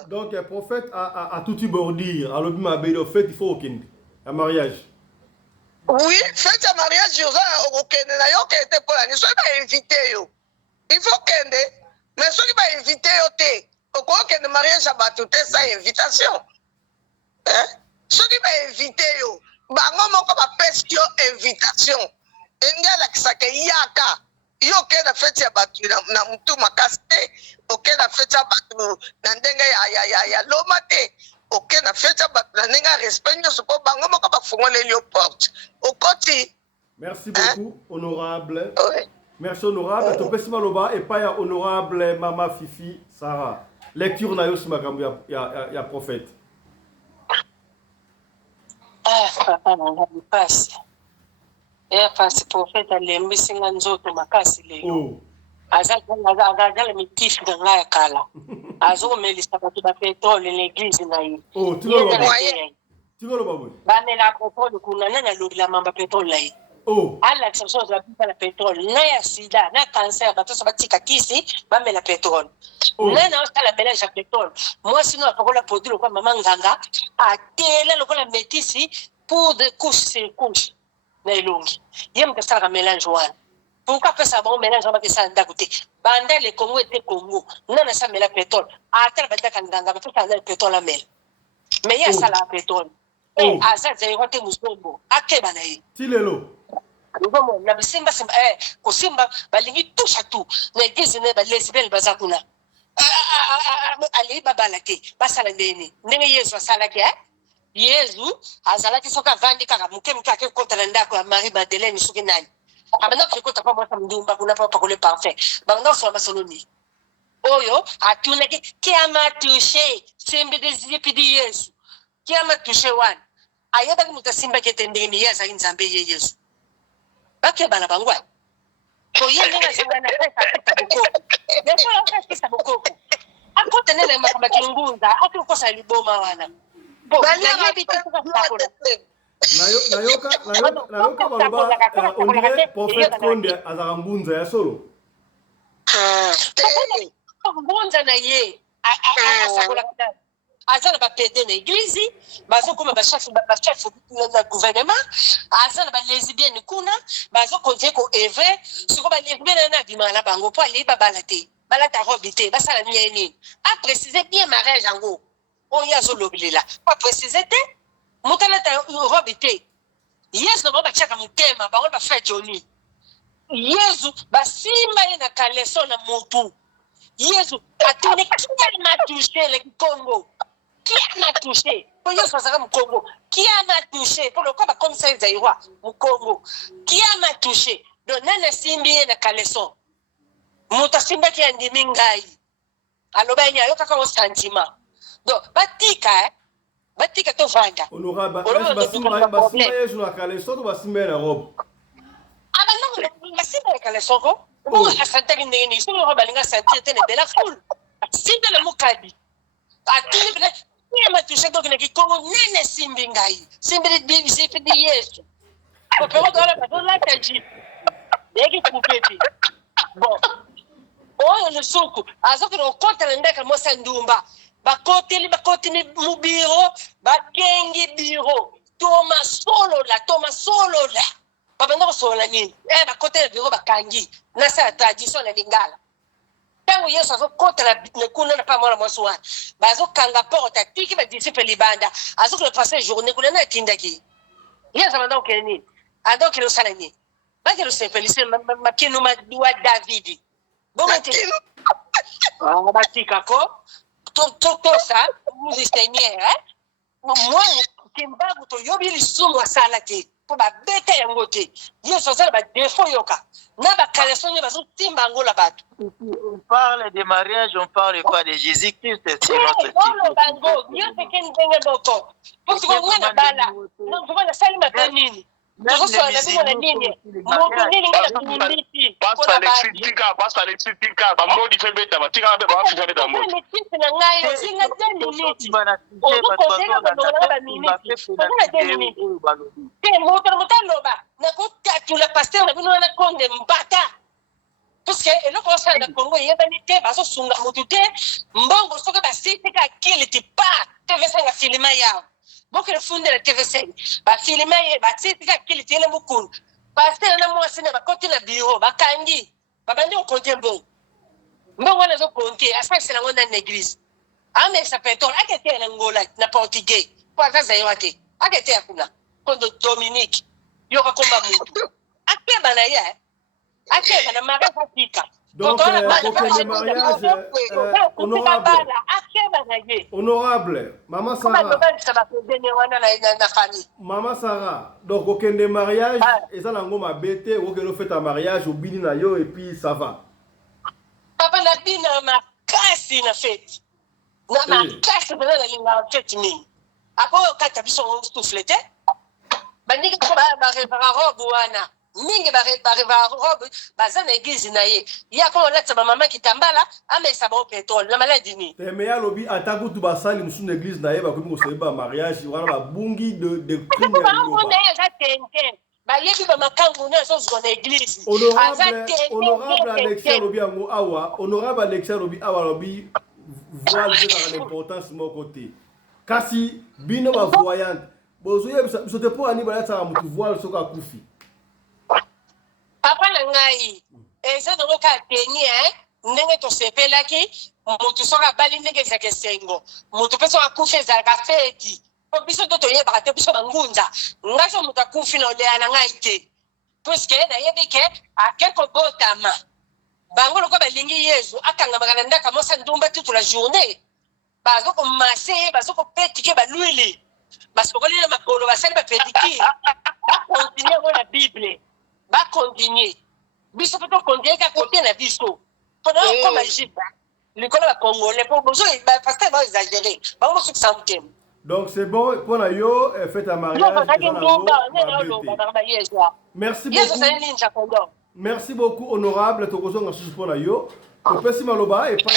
donc prophète a tout bordir alobi mabe au fait il faut okende un mariage. Oui, fête ya mariage yo za okende na yo kete pola ni so bainvite yo il faut kende mais soki bainvite yo te okokende mariage ya bato te sa invitation soki bainvite yo bango moko bapesi yo invitation enge alakisaka yaka yo okenda fete ya bato na mutu makasi te okenda fete ya bato na ndenge ya loma te okenda fete ya bato na ndenge ya respect nyonso mpo bango moko bafungoleli yo porte okoti. Merci beaucoup honorable. Merci honorable topesi maloba epai ya honorable mama Fifi Sarah. Lecture na yo si makambo ya prophète. Papa nanga mpasi. Pasi prophète alembisi nga nzoto makasi lelo. Azala mitifu na nga ya kala. Azokomelisa bato ba pétrole l'église na ye. Tingolo babwe. Bamela pétrole kuna nana lobila mamba pétrole na ye. Ala tsoso za bipa la pétrole na ya sida na cancer bato sa batika kisi bamela pétrole. Nana osala mélange ya pétrole. Moi sinon apakola produit kwa mama nganga atela lokola métisi pour de couche na elongi. Yem kasala mélange wana. Pourquoi pesa bon mélange ba kesa ndakuté. Banda le Congo était Congo. Nana sa mela pétrole. Atala bataka nganga bato sa pétrole amel. Mais ya sala pétrole. Asa zero te musombo. Akeba na ye. Tilelo. Ngomo na bisimba simba kosimba balingi touche à tout. Na église ne ba lesbienne bazakuna. Ali babalate basala ndeni. Ndenge Yesu asala ke Yesu azalaki soka vandi kaka mukemke ake kontra ndako ya Marie Madeleine soki nani. Abanda kokota pa mwasa mdumba kuna pa kole parfait. Banda so masoloni. Oyo atunaki qui a m'a touché simbe des épidie Yesu. Qui a m'a touché wan. Ayeba mutasimba ketendeni Yesu nzambe Yesu. Bake bana bangwa. Ko yenge na zingana pesa boko. Depo la pesa boko. Akote nele makamba kingunza, akikosa liboma wana. Nayoka baloba on dirait prophète Konde azaka mbunza ya solo. Mbunza na ye asakola kana. Azana ba pédé na église, bazo koma ba chef na gouvernement, azana ba lesbienne kuna, bazo konje ko eve, siko ba lesbienne na bimala bango po ali ba balate. Balata robité, basala nyeni. A préciser bien mariage yango. Oya zo lobilela. A préciser te mutala ta robité. Yesu no ba chaka mutema, ba ba fait joni. Yesu basimba ina kaleso na mutu. Yesu atone qui m'a touché le Congo. Qui m'a touché? Pour Yesu saka mu Congo. Qui m'a touché? Pour le quoi ba comme ça Zaïwa mu Congo. Qui m'a touché? Donc nana simbi ina kaleso. Muta simba ki andimi ngai. Aloba nya yo kaka o sentiment. Donc batika to vanga. Honorable basimba Yesu na kaleso to basimba na robe. Ah non, basimba na kaleso ko. Bon asante ngini so yo balinga sante tene de la foule. Simba le mukadi. Atini bele ni ma touché donc na Congo nene simbi ngai. Simbi de zipi de Yesu. Ko pero dora ba la taji. Deki kupeti. Bon. Oh le suku azokiro kontra ndeka mosa ndumba bakoteli mu biro bakengi biro toma solo la babanda ko solo nini bakoteli biro bakangi na sa tradition na lingala tango Yesu azokontra ne kuna na pamola moswa bazokanga porta tiki ba disciple libanda azokiro passer journée kuna na tindaki Yesu abanda okeni adokiro salani bakiro se felice makino madua David. Bon, batika ko tosa musicien moi kimbagu toyobi lisumu asala te mpo babeta yango te yesu azala badefo yoka na bakaleso nyo bazotimba yango la bato. On parle de mariage, on parle quoi de Jésus-Christ, c'est notre bango nyonso ekeni ndenge moko mpo sikoyo na bala nzoma nasali mata nini tozosola bino na nini moto nini nga na tumiti Pasta Alexis tika bamodi fe beta batika be ba fe beta modi miniti na ngai ozinga 10 minutes ozokondenga banongola ba miniti ozona 10 minutes te moto na moto aloba nakotatula paster na bino na konde mbata puisque eloko osala na Congo eyebani te bazosunga motu te mbongo soki basitika akili ti pa tv5 afilima yawo bokele fundela tv5 bafilima ye basitika akili ti ele mokulu paster na mwasi na bakoti na biro bakangi babandi okonte mbongo wana ezokonte asalisela yango ndani na eglise amekisa petrole aketeya na ngola na portugais po atazayewa te aketeya kuna kondo Dominique yoka komba mutu akeba na ye akeba na mariage atika donc kokende mariage honorable Mama Sarah donc kokende mariage eza nango mabe te okende ofeta mariage obini na yo et puis ça va papa na bina makasi na fete na makasi bana na linga fete mingi apo kata biso souffle te bandiki ko ba repara robe wana mingi ba repara robe baza na église na ye ya ko lata ba mama kitambala amesa ba pétrole na maladi ni te me ya lobi atako tu basali musu na église na ye ba ko mo seba mariage wana ba bungi de crime ya loba ba tenge ba yebi ba makangu na so zo na église honorable Alexis lobi yango awa honorable Alexis lobi awa lobi voile c'est l'importance mon côté kasi bino ba voyante bozoye biso te po ani ba yata mutu voile soka kufi papa na ngai eza dongo ka teni ndenge tosepelaki mutu soka bali ndenge ezaka esengo mutu mpe soka kufi ezalaka feti po biso to toyebaka te biso bangunza ngai so mutu akufi na oleya na ngai te puiske nayebi ke ake kobotama bango loko balingi yesu akangamaka na ndaka mosa ndumba toute la journée bazokomase bazokopetike balwili basokoli na makolo basali bapediki bakontinue yango na bible bakontinue biso mpe tokontinue kaka kopie na biso mpona okoma jipe likolo bakongole mpo bozo bapaster baexagere bango mosukisa motema donc c'est bon pour la yo faites un mariage merci beaucoup merci beaucoup honorable tokozonga susu pour la yo opesi maloba et pas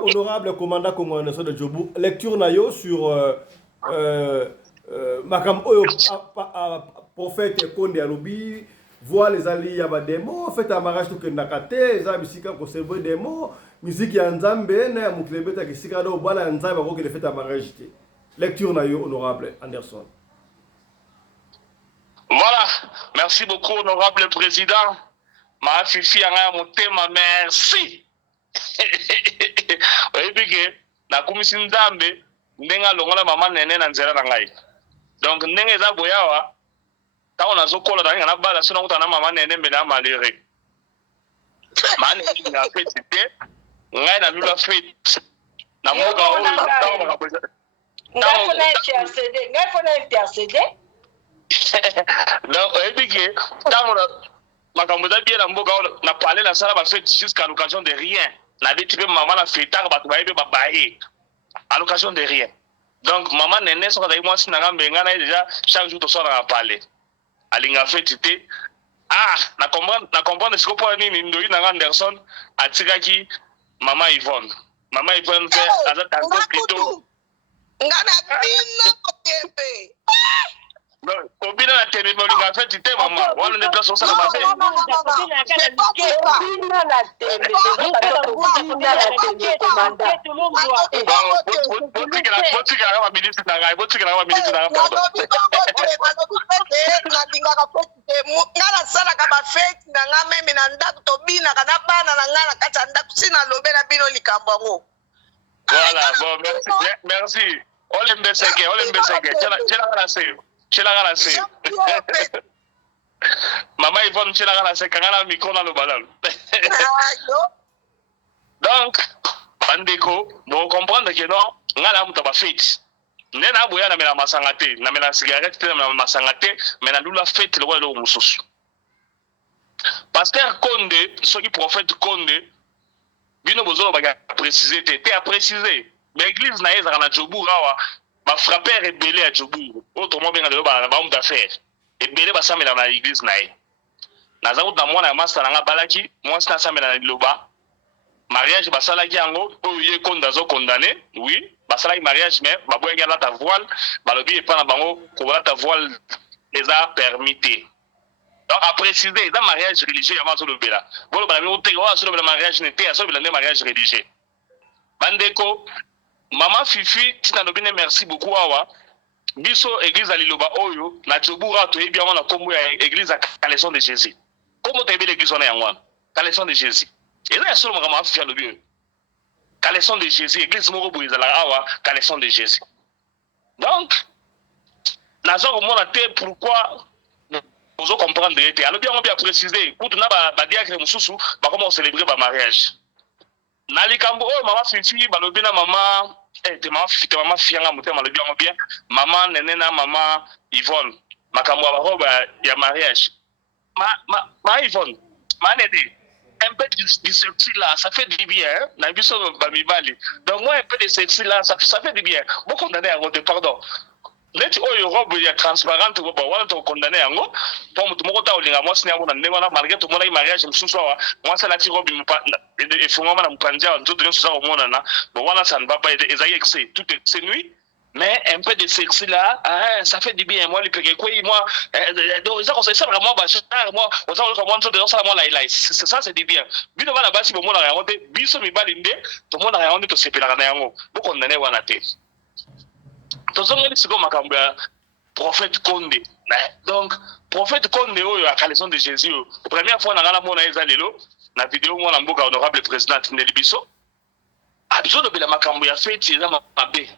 honorable commandant congolais de Djobu lecture na yo sur makam oyo prophète Konde alobi voile les alliés ya ba demo faites un mariage to kendaka te za bisika ko servir demo musique ya nzambe na muklebeta kisika do bala nzambe ko ke faites un mariage te lecture na yo honorable Anderson. Voilà, merci beaucoup honorable président. Ma fifi anga motema merci. Oyebike na komisi nzambe ndenga longola mama nene na nzela na ngai. Donc ndenge za boyawa ta na zokola da na bala sino kutana mama nene mbena malere. Mane na fete te ngai na lula fete. Na moga o ta ba ngai fona intercéder donc oyebike tango makambo eza bien na mboka na parle na sala bafete jusqu'à l'occasion de rien na beti mpe mama na fetaka bato baye mpe babaye à l'occasion de rien donc mama nene soki azali mwasi na nga mbenga na ye déjà chaque jour tosala na parle alinga feti te na comprendre siko mpona nini ndoyi na nga Anderson atikaki mama Yvonne mpe aza tango plutôt ngana bina kotembe obina na tene molinga feti te mama wana nde place osala mabe botikela ba ministre na ngai nalingaka feti te nga nasalaka bafeti na nga meme na ndako tobinaka na bana na nga na kati ya ndako si nalobela bino likambo yango. Voilà, bon, merci. Olembeseke. Chela se. Mama Yvonne chela se kangana micro na lo balalo. Donc bandeko bo comprendre que non ngala muta ba fête nena boya na mela masanga te na mela cigarette te na mela masanga te mais na lula fête le lo mususu pasteur Konde soki prophète Konde bino bozo ba préciser te a préciser l'église na ezaka na Djobour awa ba frapper rebelle à Djobour autrement bien de ba homme d'affaires ebele ba samela na l'église na ye naza kuta mwana ya master nga balaki mwasi na samela na liloba mariage basalaki yango oyo ye Konde azo condamné oui basalaki mariage mais baboyaki alata voile balobi epa na bango kolata voile eza permité donc à préciser eza mariage religieux avant azolobela bolobala bino te oyo azolobela mariage ne te azolobela nde mariage religieux bandeko mama Fifi tina lobi ne merci beaucoup awa biso église ya liloba oyo na Djoboura toyebi yango na kombo ya église ya Caleçon de Jésus komo toyebi l'église wana yango wana Caleçon de Jésus eza ya solo makambo ya Fifi alobi oyo Caleçon de Jésus église moko boye ezalaka awa Caleçon de Jésus donc naza komona te pourquoi ozo comprendre ete alobi yango bien préciser kutu na badiacre mosusu bakoma célébrer ba mariage na likambo oyo mama Fifi balobi na mama te mama Fifi te mama Fianga motema alobi yango bien mama Nene na mama Yvonne makambo ya robe ya mariage ma Yvonne ma Nene un peu de sexy là ça fait du bien hein? Na biso bamibali donc moi un peu de sexy là ça fait du bien beaucoup condamné à de pardon leti oyo robe ya transparente ko ba wana to condamné yango pour mutu moko ta olinga mwasi yango na ndenge wana malgré tout mona mariage msusu wa mwasi la ti robe et fungoma na mpanja nzoto nyoso za mona na bon wana ça ne va pas ezai excès tout c'est nuit mais un peu de sexy là ça fait du bien moi le peke quoi moi donc ça conseille ça vraiment ba moi on ça comment nzoto ça moi la c'est ça c'est du bien bino bana basi bo mona yango te biso mibali nde to mona yango to sepelaka na yango bo condamné wana te tozongeli siko makambo ya prophète Konde donc prophète Konde oyo à Caleçon de Jésus première fois na ngala mona eza lelo na vidéo mona mboka honorable président Tindeli biso abiso lobela makambo ya fête eza mabe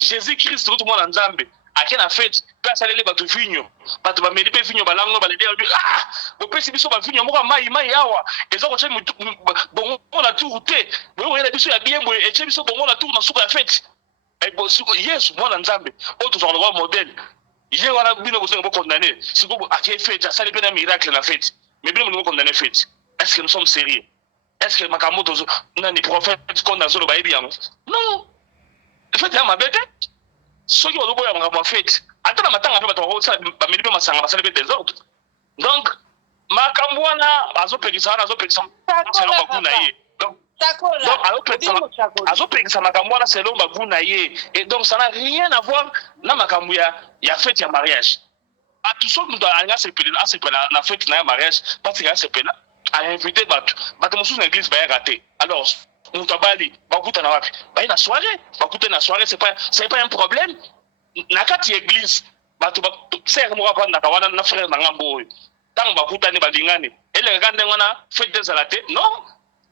Jésus Christ tout mona nzambe ake na fête pe asaleli bato vinyo bato bameli pe vinyo balango baledi bopesi biso bavinyo moko mai awa eza kotia bongo na tour te boyo yela biso ya biembo etie biso bongo na tour na suka ya fête Yesu mwana nzambe o to zona wa modèle ye wana bino ko sengo condamné siko ake fête ça les un miracle na fête mais bino mo condamné fête est-ce que nous sommes sérieux est-ce que makamoto na ni prophète Konde azolo ba ebi yango non fête ya mabete soki o lobo ya ngamba fête ata na matanga pe bato ko sala ba meli pe masanga ba sala pe des autres donc makambo wana azopekisa selon bakuna ye donc azopekisa makambo wana selon baguna ye et donc ça n'a rien à voir na makambo ya fête ya mariage tout ça nous anga sepela na fête na mariage parce que sepela a invité bato mosusu na église ba raté alors nous tabali bakuta na wapi ba na soirée bakuta na soirée c'est pas un problème na kati église bato serre mo pa na kawana na frère na ngambo tant bakuta ni balingani ele ngande ngana fête des alaté non.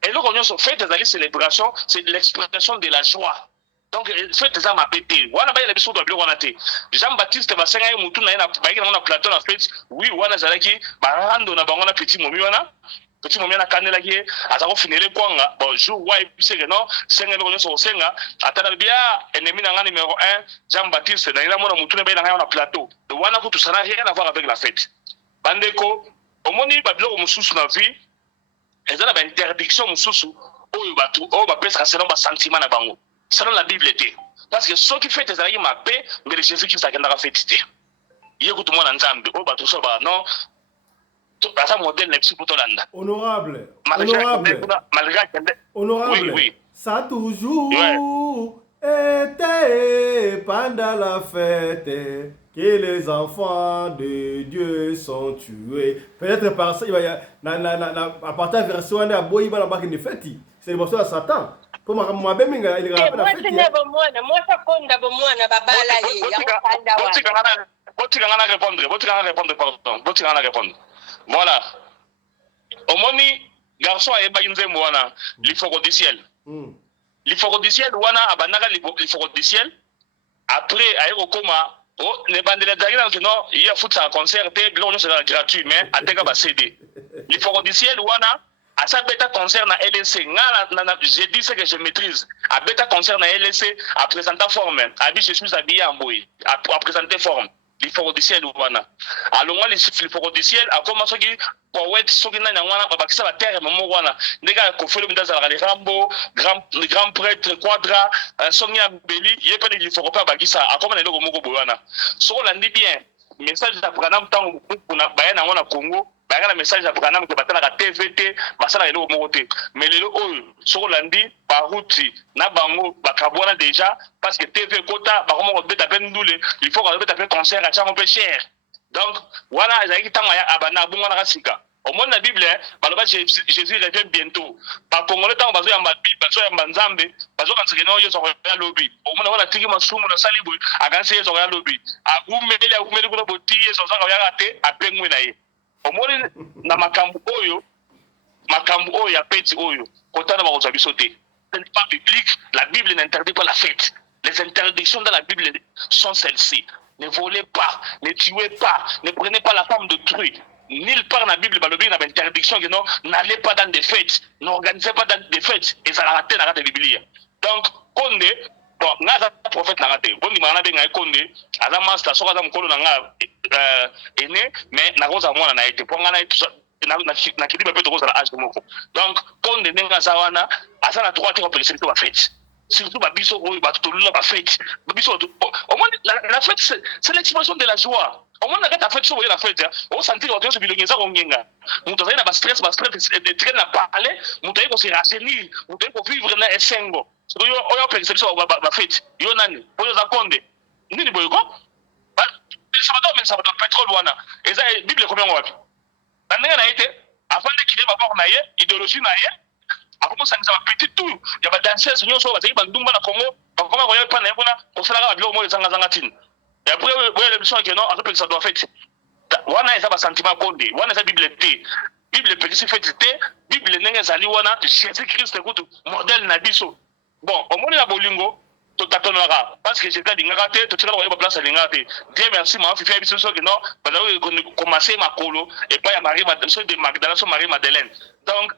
Et nous, on fait des célébrations, c'est l'expression de la joie. Donc, faites des armes à péter. Voilà, il y a des choses de bien. Jean-Baptiste, va s'engager, moutou, na plateau, na fête. Oui, voilà, zalaki, barando, na bango, na petit momi, wana. Petit momi, na kanela, qui est, à ça, on finit les points, bonjour, ouais, c'est que non, senga, nous, on senga. Attends, bien, ennemi, na numéro 1, Jean-Baptiste, na ila, mona, moutou, na plateau. De wana, tout ça n'a rien à voir avec la fête. Bandeko, au moni, babilo, moussous, na vie, et ça a une interdiction mosusu oyo batu oyo bapesa selon ba sentiment na bango selon la Bible était parce que ceux qui fait des aïe ma paix mais le Jésus Christ a kendaka fêter yeko tout monde nzambe oyo batu so ba non ça modèle na biso potolanda honorable oui ça a toujours été pendant la fête que les enfants de Dieu sont tués. Peut-être par ça, il va y a à partir de la version de Aboy, il va y une fête. C'est le morceau à Satan. Pour moi, même il est moi, ça compte d'abord, moi, na babala répondre. Voilà. Au moni, garçon a ébaïnze moana, l'ifoko du ciel. L'ifoko du ciel, wana abanaka l'ifoko du ciel. Après, aérokoma. Oh, les bandits de non, il y a foot un concert, c'est gratuit, mais à Tega va céder. Les forêts du ciel, wana, à ça bêta concert na LSC j'ai dit ce que je maîtrise à bêta concert na LSC à présenter forme à dit je suis habillé en boy à présenter forme les forts du ciel wana alors moi les forts du ciel a commencé qui poète soki na wana ba bakisa ba terre mo wana ndeka ko felo ndaza les Rambo grand prêtre Quadra Sonia Beli yepe les forts pas bakisa a comment ndeko moko boyana so la ndi bien message à Branham tant kuna bayana wana Congo bayana message à Branham que batala ka TVT basala eloko moko te mais lelo oyo so landi baruti na bango bakabona déjà parce que TV kota ba comment beta pendule il faut qu'on beta faire concert à un peu cher donc voilà ezaki tanga ya abana bunga na kasika au moins la Bible baloba Jésus revient bientôt ba congolais tant bazo ya Bible bazo ya Nzambe bazo kansekeno yo so ya lobby au moins wana tiki masumu na salibu akanse yo so ya lobby agumeli kuna botiye so sanga ya rate apengwe na ye au moins na makambu oyo ya peti oyo kotana ba kozwa biso te c'est pas biblique la Bible n'interdit pas la fête les interdictions dans la Bible sont celles-ci ne volez pas ne tuez pas ne prenez pas la femme d'autrui. Nulle part dans la Bible, il y a une interdiction que non, n'allez pas dans des fêtes, n'organisez pas dans des fêtes, et ça l'a raté dans la Bible. Donc, Konde, bon, n'a pas prophète l'a raté. Bon, il m'a dit que Konde, à la masse, la soirée, est né, mais n'a pas moi n'a été. Pour n'a été, n'a quitté pas de rose à l'âge de mon coup. Donc, Konde n'est pas sawana, à ça la droite, on peut laisser la fête. Surtout, Babiso, tout le monde a fait. Babiso, au moins, la fête, c'est l'expression de la joie. Au moins, la fête, c'est la fête. On sentit que on se bilonge ça, on gagne. On travaille dans le stress, de traîner à parler, on travaille pour se rassenir, on travaille pour vivre dans un sengo. C'est que on a perception de la fête. Yo nani, pour les accorder. Ni ni boyko. Ça va pas pétrole wana. Et ça, Bible combien on va. Dans n'a été, avant de quitter ma part naïe, idéologie naïe. Après ça nous a pété tout. Il y a des danseurs, nous sommes à Bandumba na Congo. Comment on y a pas naïe bona, on s'en a bien au moins les zangatine. Et après, l'émission qui est non, après que ça doit faire. Wana eza ba sentiment konde, wana eza Bible té. Bible petit fait té, Bible nenga zali wana Jésus Christ écoute modèle na biso. Bon, au moins la bolingo, to tatonara parce que j'étais dingaka té, to tsala ba place dingaka té. Dieu merci m'a fait biso so que non, ba commencer ma colo et pas ya Marie Madeleine de Magdala so Marie Madeleine. Donc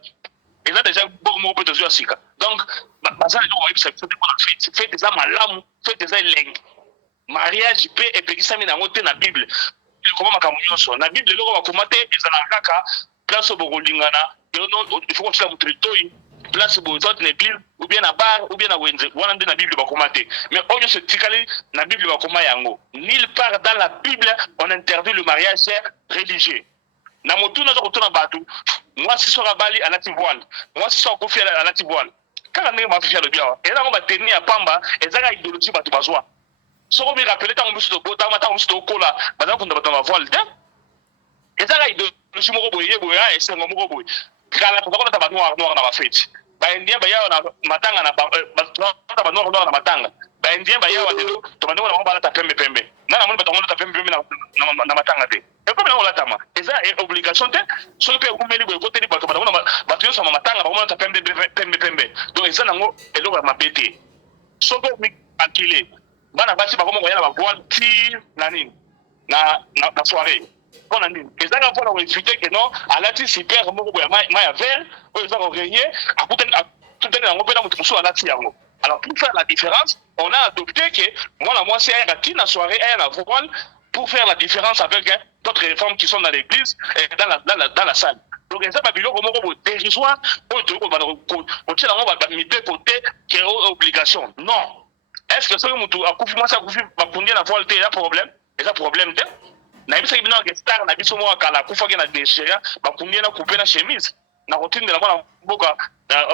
ils ont déjà beaucoup moins de choses sika. Donc ça les gens c'est pour la fête, fête ça malamu, fête ça leng. Mariage peut epekisa mina ngote na Bible. Comment makamunyoso na Bible loko bakomate ezala kaka place bokolingana il faut que tu la mutritoyi place bo soit na église ou bien na bar ou bien na wenze wana nde na Bible bakomate mais onyo se tikali na Bible bakoma yango nulle part dans la Bible on interdit le mariage religieux na motu na zokotuna batu moi si sera bali à la voile moi si sera confié à la voile kala ndenge mafia le bien et là on va tenir à pamba ezaka idéologie batu bazwa. Si on me rappelle, tant que je suis au cola, maintenant qu'on doit voir le temps. Et ça, il doit se mourir, et c'est mon mourir. Car la personne est noir dans la fête. Indien, Baya, Matanga, noir dans Matanga. Indien, Baya, tu vas nous avoir la pembe pembe. Non, on va te pembe na Matanga. Et comme on l'a tama, et ça est obligation, si on peut vous mettre le côté du bateau, bateau sur Matanga, on va te pembe. Donc, ça, on est là, ma bête. Si on peut m'acculer. Bana basi ba komo ba voile ti nani na soirée on a dit ezanga pour la éviter que non alati super moko ya ma vert o ezanga gagner à tout dans ngopela mutu so alati yango. Alors pour faire la différence on a adopté que moi c'est un ati na soirée et na voile pour faire la différence avec d'autres femmes qui sont dans l'église et dans la salle. Donc ça pas biloko moko dérisoire o to ko tshela ngo ba mi de côté qui est obligation. Non. Est-ce que ce que tu as couffé, moi ça couffé, ma pundia n'a pas il y a problème, il y a problème de. Na bisa ibino que star na biso mo kala kufa ke na déchiré, ma pundia na couper la chemise, na routine de la mona boka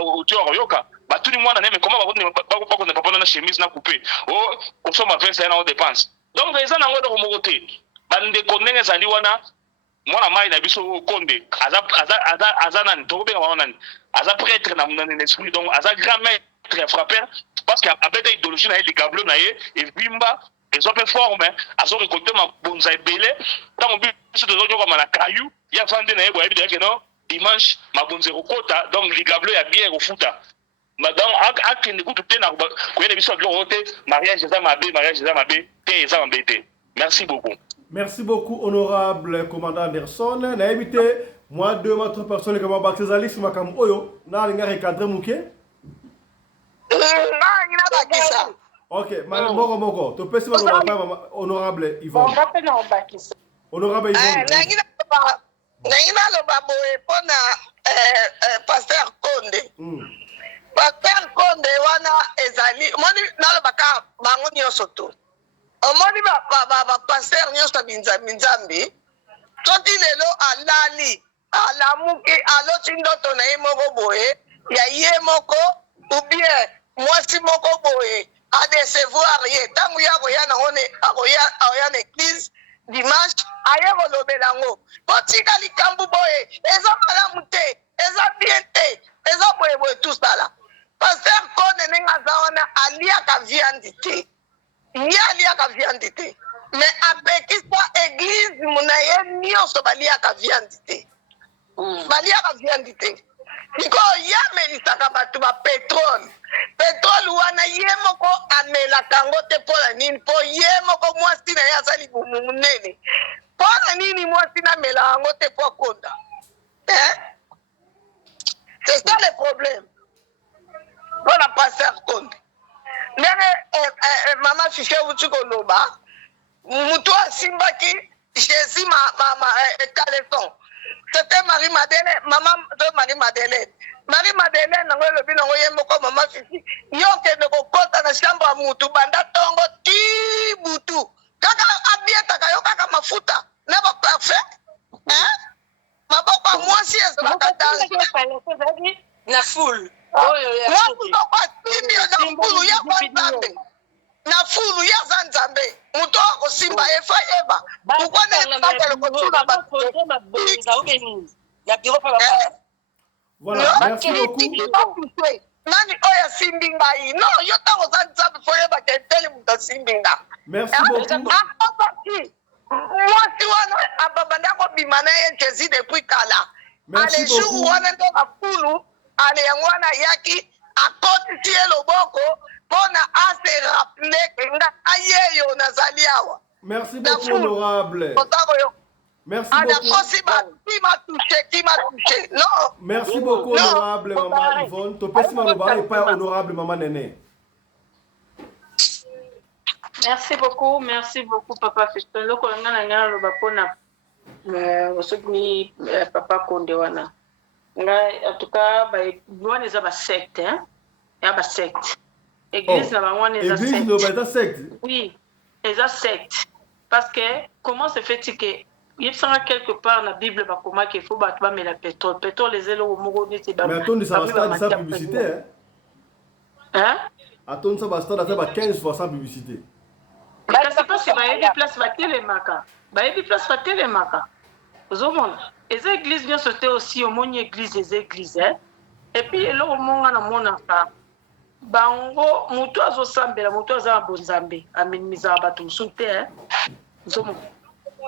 au dior yoka. Ba tout le monde na mais comment ba ko na chemise na couper. Oh, comme ça ma veste na on dépense. Donc les gens na ngo de mokoté. Ba ndé konenge zali wana mwana mai na biso konde. Aza nan to be na nan. Aza prêtre na l'esprit donc aza grand maître frappeur. Parce qu'il y a des idéologies, les gablos, et Bimba, ils ont fait forme, ils ont récolté ma bonsaï belé. Dans mon but, c'est de donner comme un caillou, il y a vendu que non, dimanche, ma bonsaï rocota, donc les gablos, il y a bien au foot. Madame, à qui n'écoute tout le temps, vous avez vu mariage des amabés, des amabés. Merci beaucoup. Merci beaucoup, honorable commandant Anderson. N'a évité Moi, 2 autres personnes qui m'ont battu Zali, c'est ma cam Oyo. N'a rien recadré Mouké. Ok, Moko. Tu peux savoir honorable Yvonne. Honorable Yvonne. Naina lo baboe pona Pasteur Konde. Pasteur Konde wana ezali moni nalobaka bango nyonso tu. Omoni ba pasteur nyonso binzambi. Toti lelo alali alamuki aloti ndoto na ye moko boye ya ye moko ou bien mwasi moko boye a décevoir ye tangu ya koya na one akoya na église dimanche aye kolobela ngo botika likambu boye eza malamu te eza bien te eza boye tout sala Pasteur Konde nenga aza wana aliaka viandi te ye aliaka viandi te mais apekisa église muna ye nyonso baliaka viandi te baliaka viandi te niko ya melisaka bato ba petrole wana ye moko amelaka yango te mpola nini mpo ye moko mwasi na ye aza libumu munene mpona nini mwasi namela yango te mpo akonda c'est ça le problème mpona Pasteur Konde ndenge mama fiche uti koloba mutu asimbaki Jésus caleçon c'était Marie-Madeleine maman de Marie-Madeleine nango elobi nango ye moko mama fifi yo okende kokota na chambre ya mutu banda tongo ti butu kaka abietaka yo kaka mafuta na baparfait maboko ya mwasi ezalaka danger na foule mwasi asimbi yo na fulu ya kwanzambe na fulu ya za nzambe mutu akosimba efa yeba Voilà, merci beaucoup. Nani oya simbi ngai no yo tango za nzambe fo yeba ke tele mutu asimbi nga Merci beaucoup. mwasi wana ababanda kobima na ye Jésus depuis kala ale jour wana ndo na fulu ale yango wana yaki akotisi ye loboko mpona ase rappele ke nga ayeyo nazali awa. Merci beaucoup, honorable. Merci beaucoup. Non. Merci beaucoup, honorable maman Yvonne. Topesi maloba et pas honorable maman Néné. Merci beaucoup, papa Fiston. Le colonel a gagné le bapona. Papa Konde wana. En tout cas, il y a une secte. Il y a une secte. Église, Église, secte. Oui, il y a une secte. Parce que, comment se fait-il que il y a quelque part dans la Bible qu'il faut battre le pétrole. Le pétrole, les élots au Mouro, c'est pas. Mais attendez, ça va stade sans publicité. Hein? Attendez, ça va stade à 15 fois sans publicité. Je ne sais pas si il y a des places à télémaca. Il y a des places à télémaca. Vous avez les églises viennent sauter aussi au monde église des églises. Et puis, là, au monde, on a mon enfant. Bango, mutu azo sambela, mutu aza bonzambe, aminiza batu soute,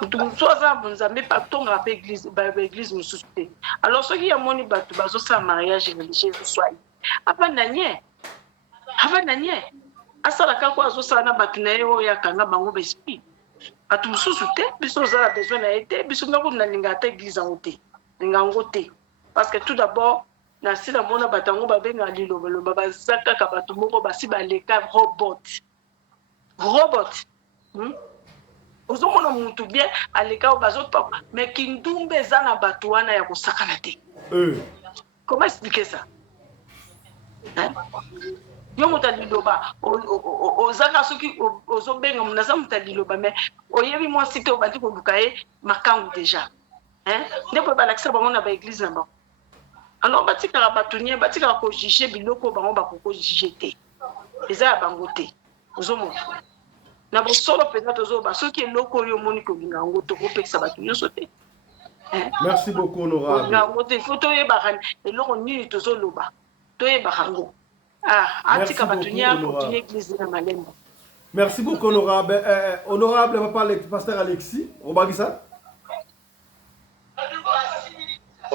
mutu aza bonzambe, patonga pa église, ba église mususte. Alors ceux qui amoni batu bazo sa mariage religieux soit. Apa nanye, asala kako azo sa na batu na yo ya kanga bango bespi. Batu mususte, biso za besoin na été, biso ngako na linga ta église en oté, linga ngoté. Parce que tout d'abord na sila mona batango babenga liloba bazaka ka bato moko basi baleka robot ozomona mutu bien aleka bazo papa mais kindumbe eza na bato wana ya kosakana te comment expliquer ça yo muta liloba ozaka soki ozobenga munaza muta liloba mais oyebi mwasi te obandi koluka ye makangu déjà nde po balakisa bango na ba église na bango. Alors, batika batunie, batika ko juger biloko bango ba ko juger te. Eza ya bango te. Ozomo. Na bo solo peza tozo ba soki eloko yo moni ko binga ngo to ko pekisa batu yo sote. Merci beaucoup, honorable. Na ngo te photo ye ba kan eloko nini tozo loba. To ye ba kango. Atika batunie ko tunie église na malembo. Merci beaucoup, honorable. Honorable papa le pasteur Alexis, obagisa.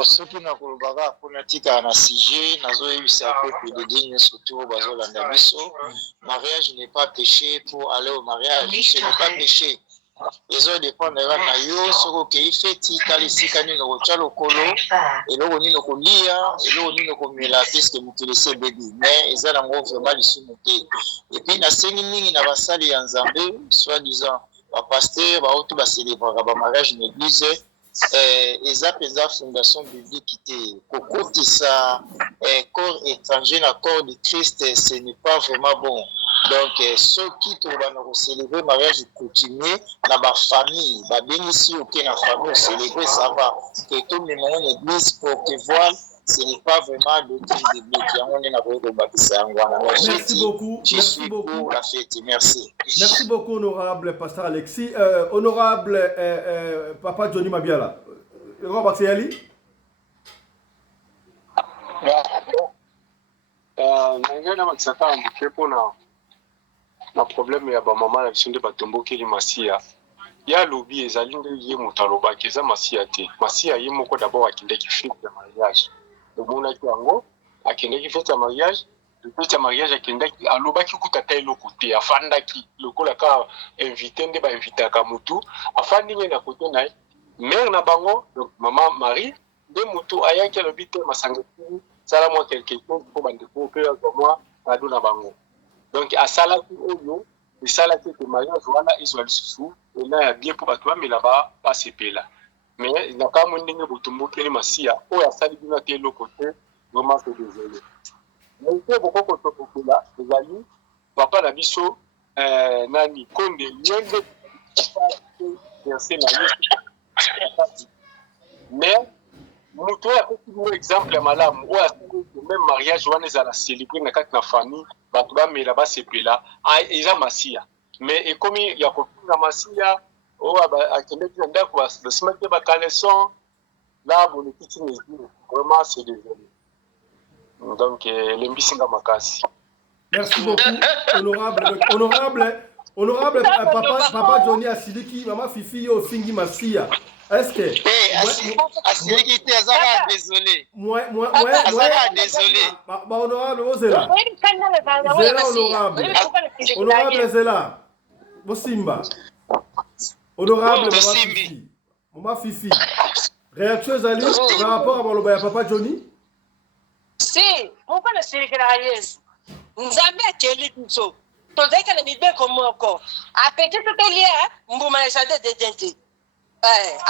soki nakolobaka mpona tika na sujet nazoyebisa peuple de digne surtout bazolanda biso mariage n'est pas péché pour aller au mariage ce n'est pas péché ezo dépendra na yo soko okei feti tala esika nini okotya lokolo eloko nini okolia eloko nini okomela puisque mokili esi ebedi mais eza nango vraiment lisumu te epuis nasengi mingi na basali ya nzambe soit disant bapaster baoto baselebraka bamariage na église eza mpenza fondation biblique te kokotisa corps étranger na corps de Christ ce n'est pas vraiment bon. Donc soki tobana kocélébrer mariage coutumier na bafamille babengisi oke na famille océlébrer ça va que tomema na église porte-voile ce n'est pas vraiment doctrine biblique yango nde nakoki kobakisa yango wana merci beaucoup merci beaucoup la fête merci beaucoup honorable pasteur Alexis honorable papa Johnny Mabiala Bakseali nangena makisaka mbuke mpona na problème ya bamama na biso nde batombokeli masiya ya alobi ezali nde ye moto alobaki eza masiya te masiya ye moko d'abord akendeki fete ya mariage omonaki yango akendeki fete ya mariage fete ya mariage akendaki alobaki kuta ta eloko te afandaki lokola ka invité nde bainvitaka motu afandi nge na kote na ye mare na bango donc mama Marie nde motu ayaki alobi te masanga tini sala mwa quelque chose mpo bandeko mpe azwa mwa kado na bango donc asalaki oyo esalaki ete mariage wana ezwa lisusu ena ya bien mpo bato bamela basepela mais na kaka mo ndenge botombokeli masiya oyo asali bino te eloko te vraiment c'est désolé mais te bokoko tokokela ezali papa na biso nani Konde nyende verse na ye mais moto oyo akoki bino exemple ya malamu oyo asali même mariage wana ezala célébré na kati na famille bato bamela basepela eza masiya mais ekomi ya kofinga masiya oyo akendeki na ndako basimaki te bacaleson la bolekisi mesure vraiment c'est désolé donc elembisinga makasi merci beaucoup honorable papa Johnny asiliki mama Fifi yo fingi masiya est-ce que asiliki te azaka désolé azaka désolé ba honorable ozela honorable zela bosimba honorable mama Fifi réaction ezali par rapport à maloba ya papa Johnny si pourquoi na sirikira Yesu nzambe akeli biso tozalika na mibeko moko apeki totelia mbuma na jardin de dente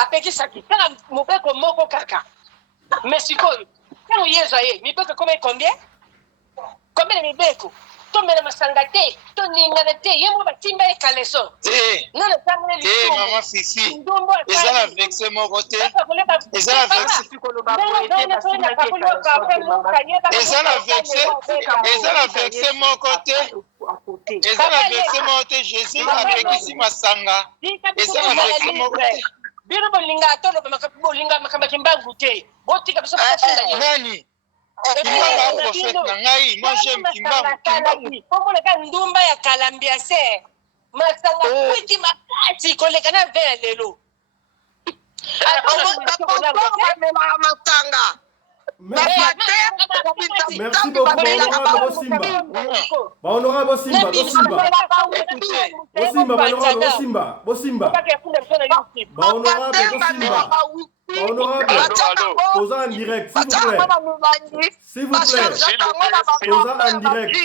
apekisaki kaka mobeko moko kaka mais sikoyo ntango Yesu aye mibeko koma combien de mibeko tomela masanga te toningana te ye mo batimba ye kaleso nana tangana lisumu mama Fifi eza na vexe moko te eza na vexe moko te Jésus apekisi masanga eza na vexe moko te bino bolinga atolo bolinga makamba kimbangu te botika biso nani Kimbangu prophète na ngai moi j'aime Kimbangu pomona ndumba ya kalambia se masanga kwiti makati koleka na vela lelo merci beaucoup honorable Bosimba posant en direct s'il vous plaît posant en direct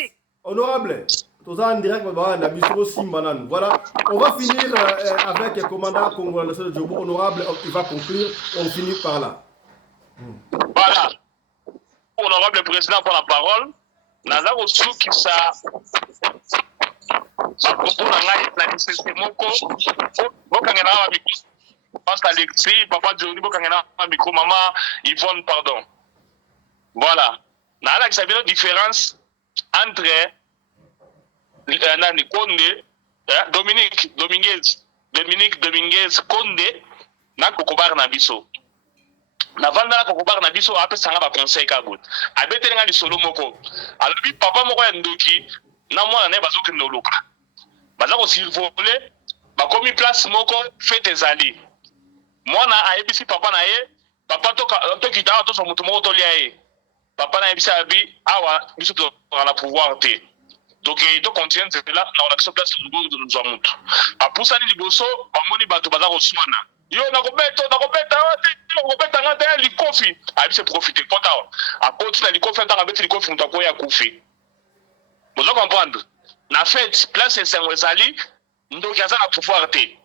honorable posant en direct voilà on va finir avec le commandant congolais de Djobo honorable il va conclure on finit par là voilà honorable président pour la parole naza kosukisa propos na ngai na lisese moko bokangela wa micro pasteur Alexis papa Johnny bokangela wa micro maman Yvonne pardon voilà na la kisabino différence entre nani Konde Dominique Dominguez Konde na Kokobar na biso na vanda na Kokobar na biso apesanga ba conseil ka good abetelenga lisolo moko alobi papa moko ya ndoki na mwana ne bazokende oluka baza ko survoler bakomi place moko fete ezali mwana ayebisi papa na ye papa tokita to so mutu moko tolia ye papa na yebisa abi awa biso to na pouvoir te donc to continue nzela na olakisa place de nous amutu apusani liboso bamoni bato baza koswana yo nakobeta ngata likofi abise profiter pota akoti na likofi ntaka beti likofi mutako ya kufi bozo comprendre na fait place esengo ezali ndoki aza na pouvoir te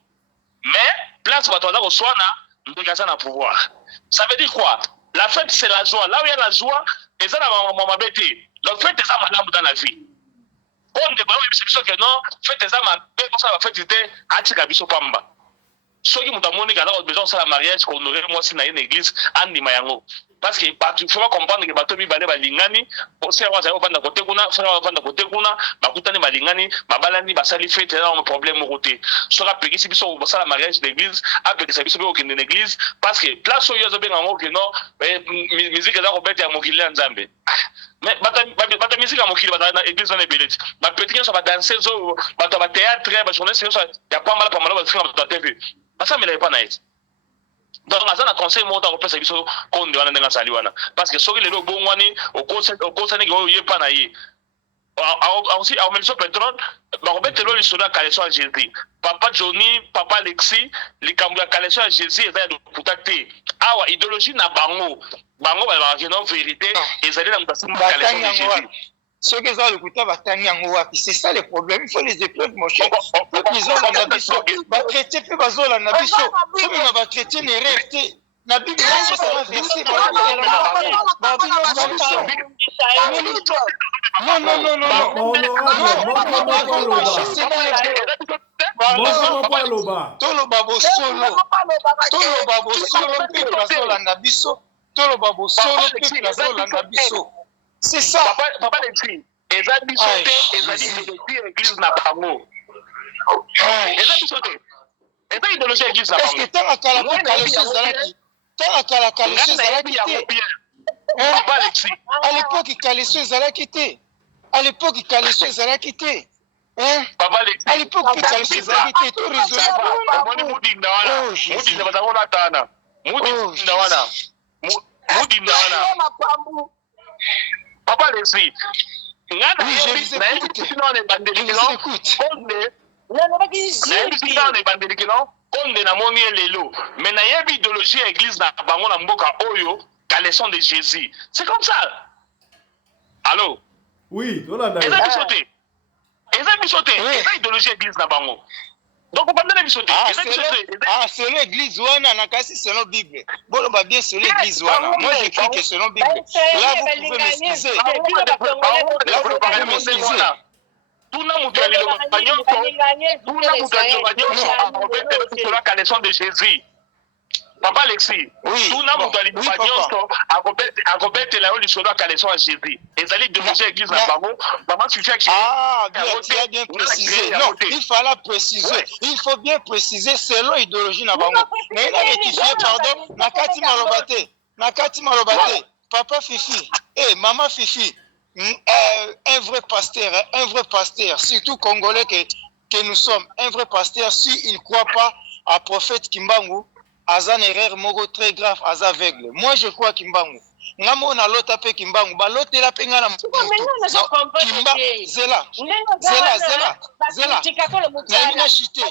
mais place bato baza koswana ndoki aza na pouvoir. Ça veut dire quoi? La fête c'est la joie. Là où il y a la joie, et ça la mabete. La fête c'est ça madame dans la vie. On ne pas oui que non, fête ça ma ça la fête était atika biso pamba. Ceux qui m'ont demandé qu'ils ont besoin de la mariage qu'on aurait moi si na une église andi mayango. Parce que il faut comprendre que bato mi bale balingani, c'est wa zayo banda côté kuna, frère banda côté kuna, bakutani balingani, babalani basali fête là un problème au côté. Sera peki si biso ça la mariage d'église, a peki ça biso au kin d'église parce que place où yozo benga ngo que non, musique za robert ya mokili nzambe. Mais bata musique ya mokili bata na église na beleti. Ba petit so ba danser zo, bata ba théâtre, ba journée so ya pas mal ba finga ba TV. Ça me l'a pas naïs. Donc azana conseil monta ko pesa biso konde wana ndenga sali wana parce que soki lelo bongwani au conseil ngo yepa na ye aussi au milieu pétrole ba ko betelo li soda kaleso à Jésus papa Johnny papa Alexis likambu ya kaleso à Jésus eza de contacter awa idéologie na bango ba ba non vérité ezali na mutasi kaleso à Jésus. Ceux qui ont le couteau batani en wapi, c'est ça le problème. Il faut les épreuves, mon cher. Ils ont la nabiso, va traiter puis bazo la nabiso. Comme on va traiter les rêves, la Bible ça va verser. Non. C'est ça. Papa l'écrit. Ezali bisoté, ezali l'église na bango. Ezali bisoté. Ezali idéologie église na bango. Est-ce que tant à Kaleso Zalaki, Papa l'écrit. À l'époque Kaleso Zalaki. À l'époque Kaleso Zalaki. Papa l'écrit. À l'époque Kaleso Zalaki tout résolu. Moni mudinda wana. Mudinda bazakona tana. Mudinda wana. Mudinda wana. Papa l'écrit. Oui, je vous écoute. Konde na moni lelo mais na yebi idéologie église na bango na mboka oyo kaleson de Jésus. C'est comme ça. Allô? Oui, on a d'accord. Eza bisoté. Eza idéologie église na bango. Donc on va donner bisoté. C'est l'église ouana na kasi selon Bible. Bon bah bien c'est l'église ouana. Moi j'écris que selon Bible. Là vous pouvez m'excuser. Là vous pouvez m'excuser. Tuna mutali lo banyo. Tuna mutali lo banyo. Sur la connaissance de Jésus. Papa Alexis. Oui. Tuna mutali lo banyo. Akobete la oli sur la connaissance de Jésus. Ezali de Jésus église na bango. Maman tu fais que tu as bien précisé. Non, il fallait préciser. Il faut bien préciser selon idéologie na bango. Mais il a rectifié pardon. Nakati malobate. Papa Fifi. Maman Fifi. Un vrai pasteur, surtout congolais que nous sommes, un vrai pasteur, s'il ne croit pas à prophète Kimbangu, Azan erreur mogo très grave, Azan aveugle. Moi je crois Kimbangu. Ngamo na lota pe Kimbangu, ba lote la penga na Kimba, zela. Nalimina chité.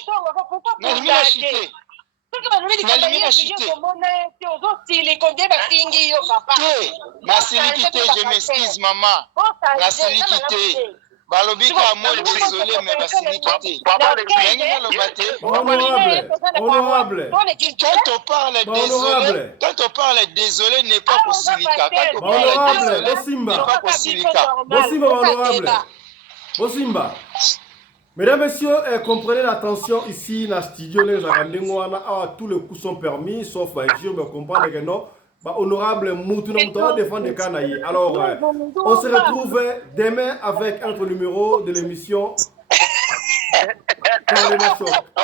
Nasilikité, je m'excuse maman. Nasilikité. Balobika moi désolé mais nasilikité. Honorable. Quand on parle désolé n'est pas Kosilika. Quand on parle désolé n'est pas Kosilika. Bosimba. Mesdames, Messieurs, comprenez l'attention ici dans le studio. Tous les coups sont permis, sauf je me comprends que non. Honorable Moutouna Moutouna défendre les Canaïs. Alors, on se retrouve demain avec un autre numéro de l'émission.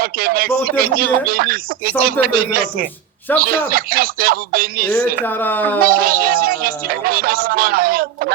Ok, merci. Que Dieu vous bénisse. Que Dieu vous bénisse. Jésus-Christ vous bénisse. Que Jésus-Christ vous bénisse. Bonne nuit.